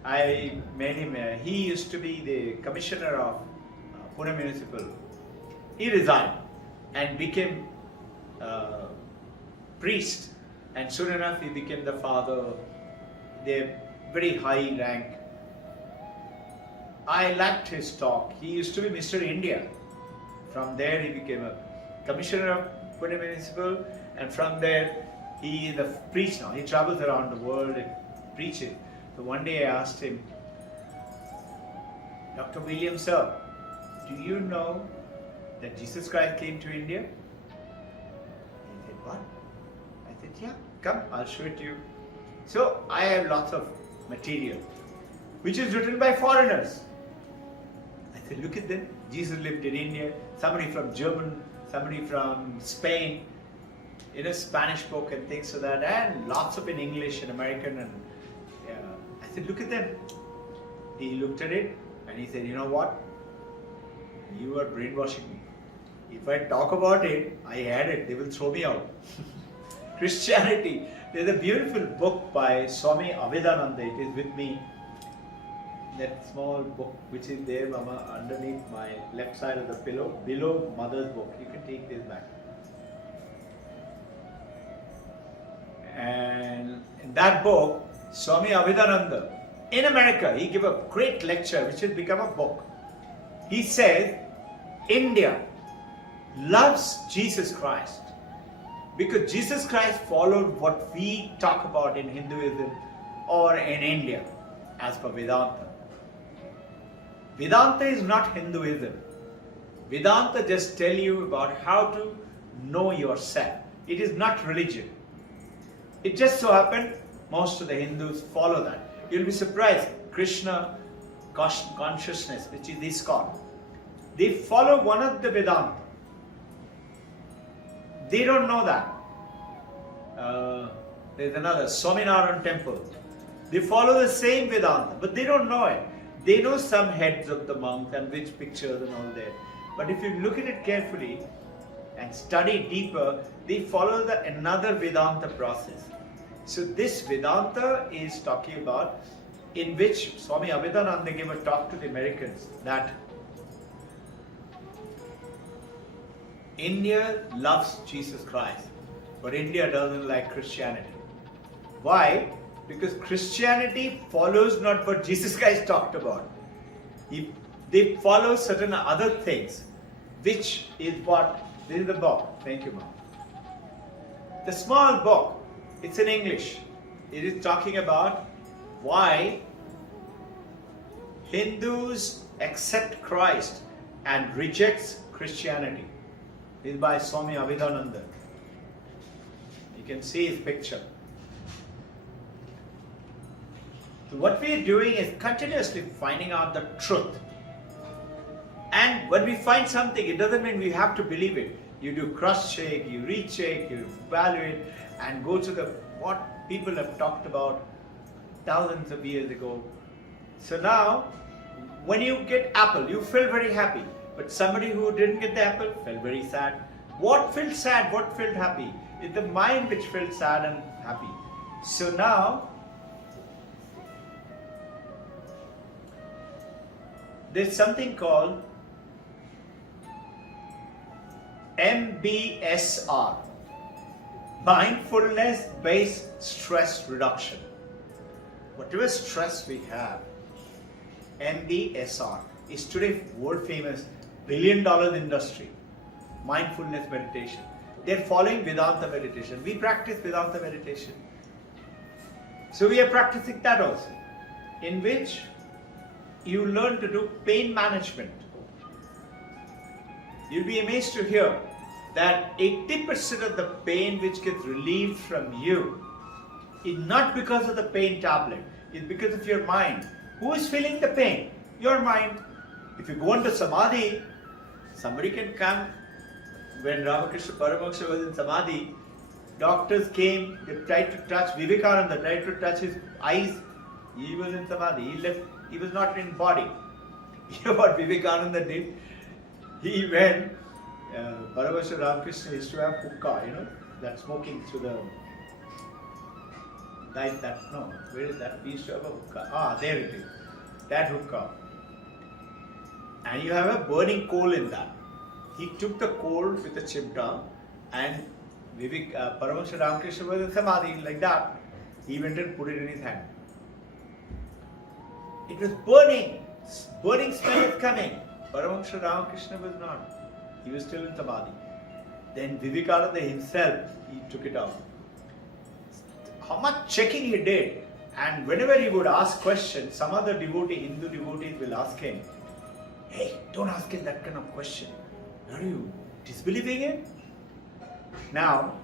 I met him. He used to be the commissioner of Pune Municipal. He resigned and became priest. And soon enough, he became the father. They're very high rank. I liked his talk. He used to be Mr. India. From there, he became a commissioner of Pune Municipal, and from there, he is a priest now. He travels around the world and preaches. So one day I asked him, Dr. William, sir, do you know that Jesus Christ came to India? He said, what? I said, yeah, come, I'll show it to you. So I have lots of material, which is written by foreigners. I said, look at them. Jesus lived in India. Somebody from Germany, somebody from Spain, in a Spanish book and things like that, and lots of in English and American. And I said, look at them. He looked at it and he said, you know what? You are brainwashing me. If I talk about it, I had it. They will throw me out. Christianity. There's a beautiful book by Swami Avedananda. It is with me. That small book which is there, Mama, underneath my left side of the pillow, below Mother's book. You can take this back. And in that book, Swami Avedananda, in America, he gave a great lecture which has become a book. He said, India loves Jesus Christ because Jesus Christ followed what we talk about in Hinduism or in India as per Vedanta. Vedanta is not Hinduism. Vedanta just tell you about how to know yourself. It is not religion. It just so happened most of the Hindus follow that. You'll be surprised. Krishna consciousness, which is ISKCON, they follow one of the Vedanta. They don't know that. There's another Swaminarayan temple. They follow the same Vedanta, but they don't know it. They know some heads of the monks and which pictures and all that. But if you look at it carefully and study deeper, they follow another Vedanta process. So this Vedanta is talking about, in which Swami Avedananda gave a talk to the Americans, that India loves Jesus Christ, but India doesn't like Christianity. Why? Because Christianity follows not what Jesus Christ talked about. They follow certain other things, which is what, this is the book. Thank you, Mom. The small book, it's in English. It is talking about why Hindus accept Christ and rejects Christianity. This is by Swami Abhidananda. You can see his picture. So what we are doing is continuously finding out the truth. And when we find something, it doesn't mean we have to believe it. You do cross-check, you recheck, you evaluate, and go to what people have talked about thousands of years ago. So now, when you get apple, you feel very happy. But somebody who didn't get the apple felt very sad. What felt sad? What felt happy? It's the mind which felt sad and happy. So now, there's something called MBSR, mindfulness based stress reduction. Whatever stress we have, MBSR is today world famous $1 billion industry. Mindfulness meditation. They're following Vedanta meditation. We practice Vedanta meditation. So we are practicing that also, in which you learn to do pain management. You'll be amazed to hear that 80% of the pain which gets relieved from you is not because of the pain tablet, it's because of your mind. Who is feeling the pain? Your mind. If you go into Samadhi, somebody can come. When Ramakrishna Paramahansa was in Samadhi, doctors came, they tried to touch Vivekananda, tried to touch his eyes. He was in Samadhi, he left, he was not in body. You know what Vivekananda did? He went, Paramahansa Ramakrishna used to have hookah, that smoking through the light, where is that? We used to have a hookah. There it is. That hookah. And you have a burning coal in that. He took the coal with a chimta, and Paramahansa Ramakrishna was in Samadhi like that. He went and put it in his hand. It was burning. Burning smell is coming. Paramahansa Ramakrishna was not. He was still in Samadhi. Then Vivekananda himself, he took it out. How much checking he did. And whenever he would ask questions, some other devotee, Hindu devotees will ask him, hey, don't ask him that kind of question. Are you disbelieving him? Now,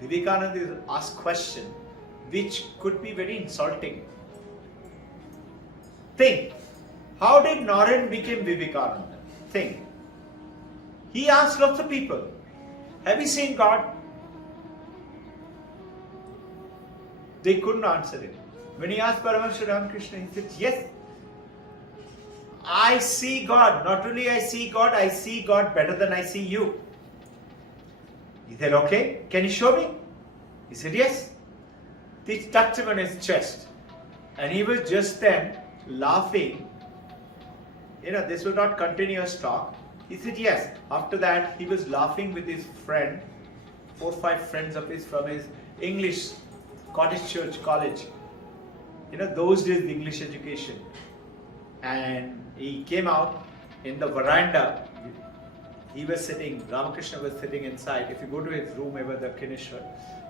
Vivekananda is asked question which could be very insulting. Think, how did Naren become Vivekananda? Think. He asked lots of people, have you seen God? They couldn't answer it. When he asked Paramahansa Ramakrishna, he said, yes, I see God. Not only I see God better than I see you. He said, okay, can you show me? He said, yes. He touched him on his chest. And he was just then laughing. This was not continuous talk. He said, yes. After that, he was laughing with his friend, 4 or 5 friends of his from his English Cottage Church College. Those days, the English education. And he came out in the veranda. He was sitting, Ramakrishna was sitting inside. If you go to his room over the Kineshwar,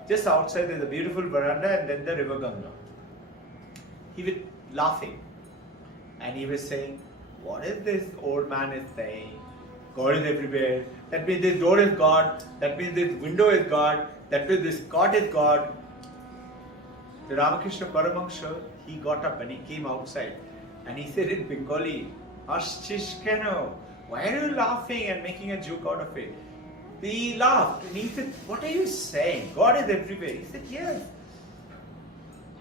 just outside there's a beautiful veranda and then the river Ganga. He was laughing. And he was saying, what is this old man is saying? God is everywhere. That means this door is God. That means this window is God. That means this cot is God. The Ramakrishna Paramahansa, he got up and he came outside. And he said in Bengali, Ashchishkeno, why are you laughing and making a joke out of it? He laughed and he said, what are you saying? God is everywhere. He said, yes.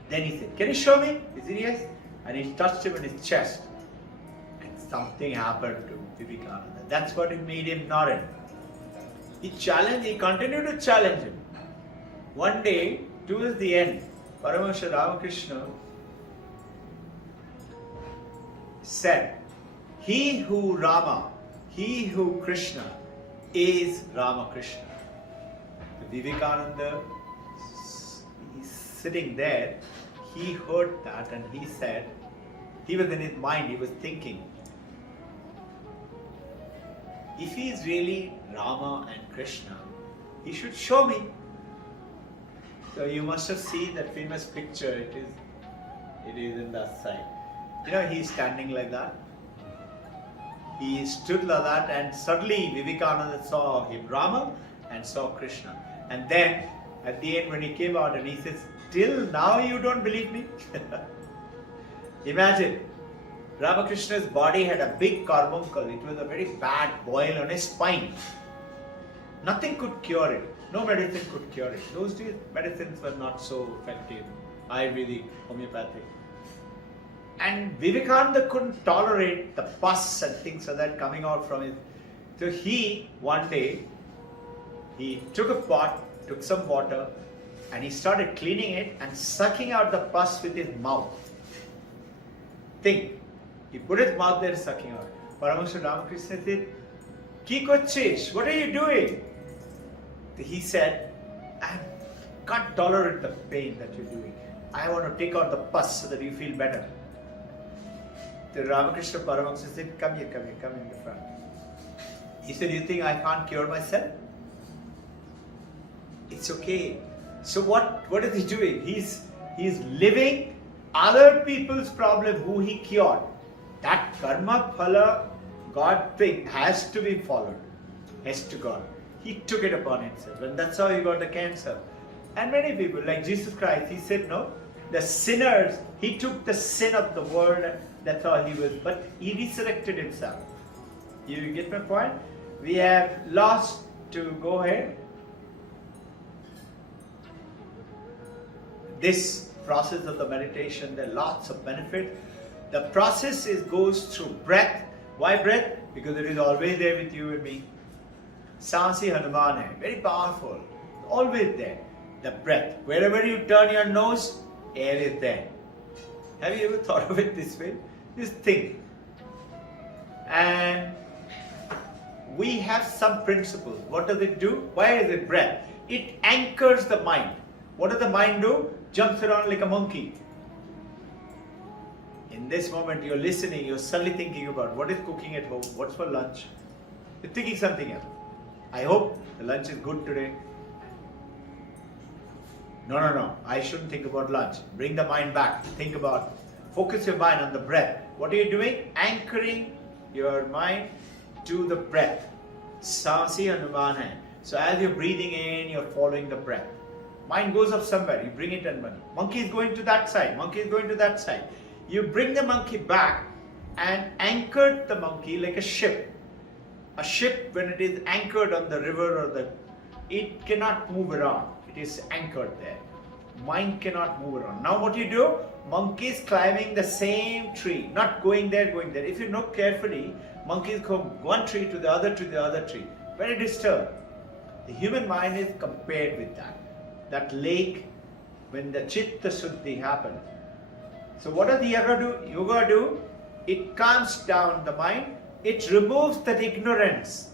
Then he said, can you show me? He said, yes. And he touched him on his chest. And something happened to Vivekananda. That's what made him Naren. He continued to challenge him. One day, towards the end, Paramahansa Ramakrishna said, he who Krishna is Ramakrishna. Vivekananda is sitting there, he heard that and he said, he was in his mind, he was thinking, if he is really Rama and Krishna, he should show me. So you must have seen that famous picture, it is in that side. He's standing like that. He stood like that, and suddenly Vivekananda saw him, Rama, and saw Krishna. And then at the end when he came out and he says, "Till now you don't believe me?" Imagine, Ramakrishna's body had a big carbuncle. It was a very bad boil on his spine. Nothing could cure it. No medicine could cure it. Those days medicines were not so effective. Ayurvedic, homeopathic. And Vivekananda couldn't tolerate the pus and things like that coming out from it. So one day, he took a pot, took some water, and he started cleaning it and sucking out the pus with his mouth. Think. He put his mouth there sucking out. Paramahansa Ramakrishna said, "Ki kochish? What are you doing?" He said, "I can't tolerate the pain that you're doing. I want to take out the pus so that you feel better." The Ramakrishna Paramahansa said, come here in the front. He said, "You think I can't cure myself? It's okay." So what is he doing? He's living other people's problem who he cured. That karma phala God thing has to be followed. Has to God. He took it upon himself, and that's how he got the cancer. And many people, like Jesus Christ, he said, no, the sinners, he took the sin of the world, that's how he was, but he resurrected himself. You get my point? We have lost to go ahead. This process of the meditation, there are lots of benefit. The process goes through breath. Why breath? Because it is always there with you and me. Sansi Hanuman hai, very powerful, always there. The breath. Wherever you turn your nose, air is there. Have you ever thought of it this way? Just think. And we have some principles. What does it do? Why is it breath? It anchors the mind. What does the mind do? Jumps around like a monkey. In this moment, you're listening, you're suddenly thinking about what is cooking at home, what's for lunch. You're thinking something else. I hope the lunch is good today. No. I shouldn't think about lunch. Bring the mind back. Think about, focus your mind on the breath. What are you doing? Anchoring your mind to the breath. Sansi Hanuman hai. So as you're breathing in, you're following the breath. Mind goes up somewhere, you bring it and monkey is going to that side, monkey is going to that side. You bring the monkey back and anchored the monkey like a ship. A ship, when it is anchored on the river it cannot move around. It is anchored there. Mind cannot move around. Now what you do? Monkey is climbing the same tree, not going there. If you look carefully, monkeys go one tree to the other tree. Very disturbed. The human mind is compared with that. That lake, when the Chitta Suddhi happens. So what does the yoga do? It calms down the mind. It removes that ignorance,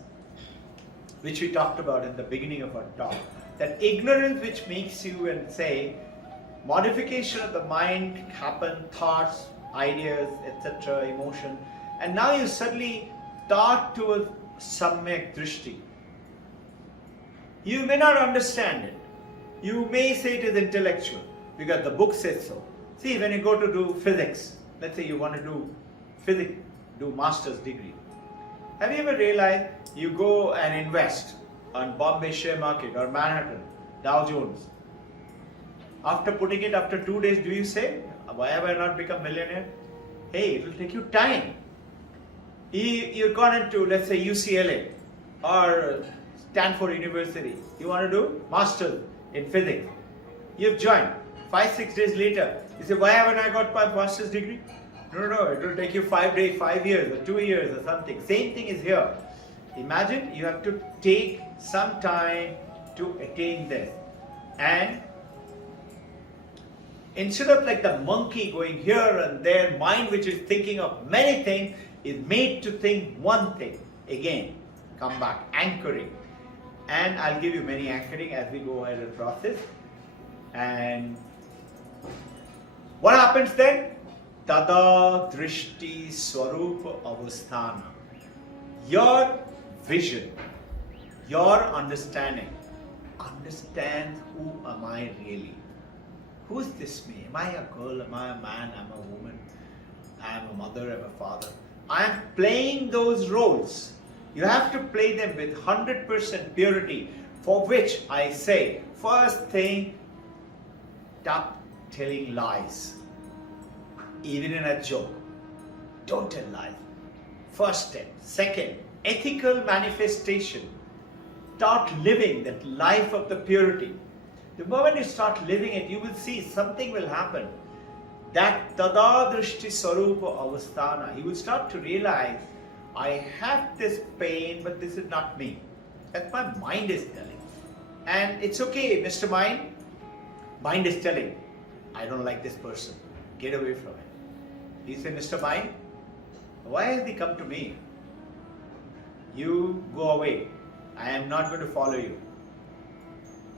which we talked about in the beginning of our talk. That ignorance which makes you and say, modification of the mind happen, thoughts, ideas, etc., emotion. And now you suddenly thought towards samyak drishti. You may not understand it. You may say it is intellectual because the book says so. See, when you go to do physics, let's say you want to do physics, do master's degree. Have you ever realized you go and invest on Bombay share market or Manhattan, Dow Jones? After putting it, after 2 days, do you say, why have I not become millionaire? Hey, it will take you time. You've gone into, let's say, UCLA or Stanford University. You want to do master's in physics. You've joined. 5-6 days later, you say, why haven't I got my master's degree? No, it will take you 5 days, 5 years or 2 years or something. Same thing is here. Imagine you have to take some time to attain this. And instead of like the monkey going here and there, mind which is thinking of many things is made to think one thing. Again, come back, anchoring. And I'll give you many anchoring as we go ahead and process. And what happens then? Tada drishti swarupa avasthana. Your vision, your understanding, understands who am I really? Who is this me? Am I a girl? Am I a man? Am I a woman? I am a mother, I am a father. I am playing those roles. You have to play them with 100% purity, for which I say, first thing, stop telling lies. Even in a joke, don't tell lies. First step. Second, ethical manifestation. Start living that life of the purity. The moment you start living it, you will see something will happen. That tada drishti sarupa avasthana. You will start to realize, I have this pain, but this is not me. That's my mind is telling. And it's okay, Mr. Mind. Mind is telling, I don't like this person. Get away from it. He said, Mr. Mind, why has he come to me? You go away. I am not going to follow you.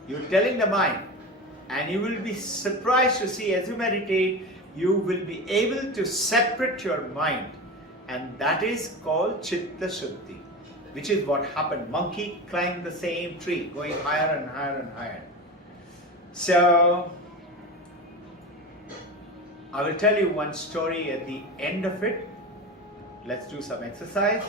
You're telling the mind, and you will be surprised to see as you meditate, you will be able to separate your mind, and that is called Chitta Shuddhi, which is what happened. Monkey climbed the same tree, going higher and higher and higher. So, I will tell you one story at the end of it. Let's do some exercise.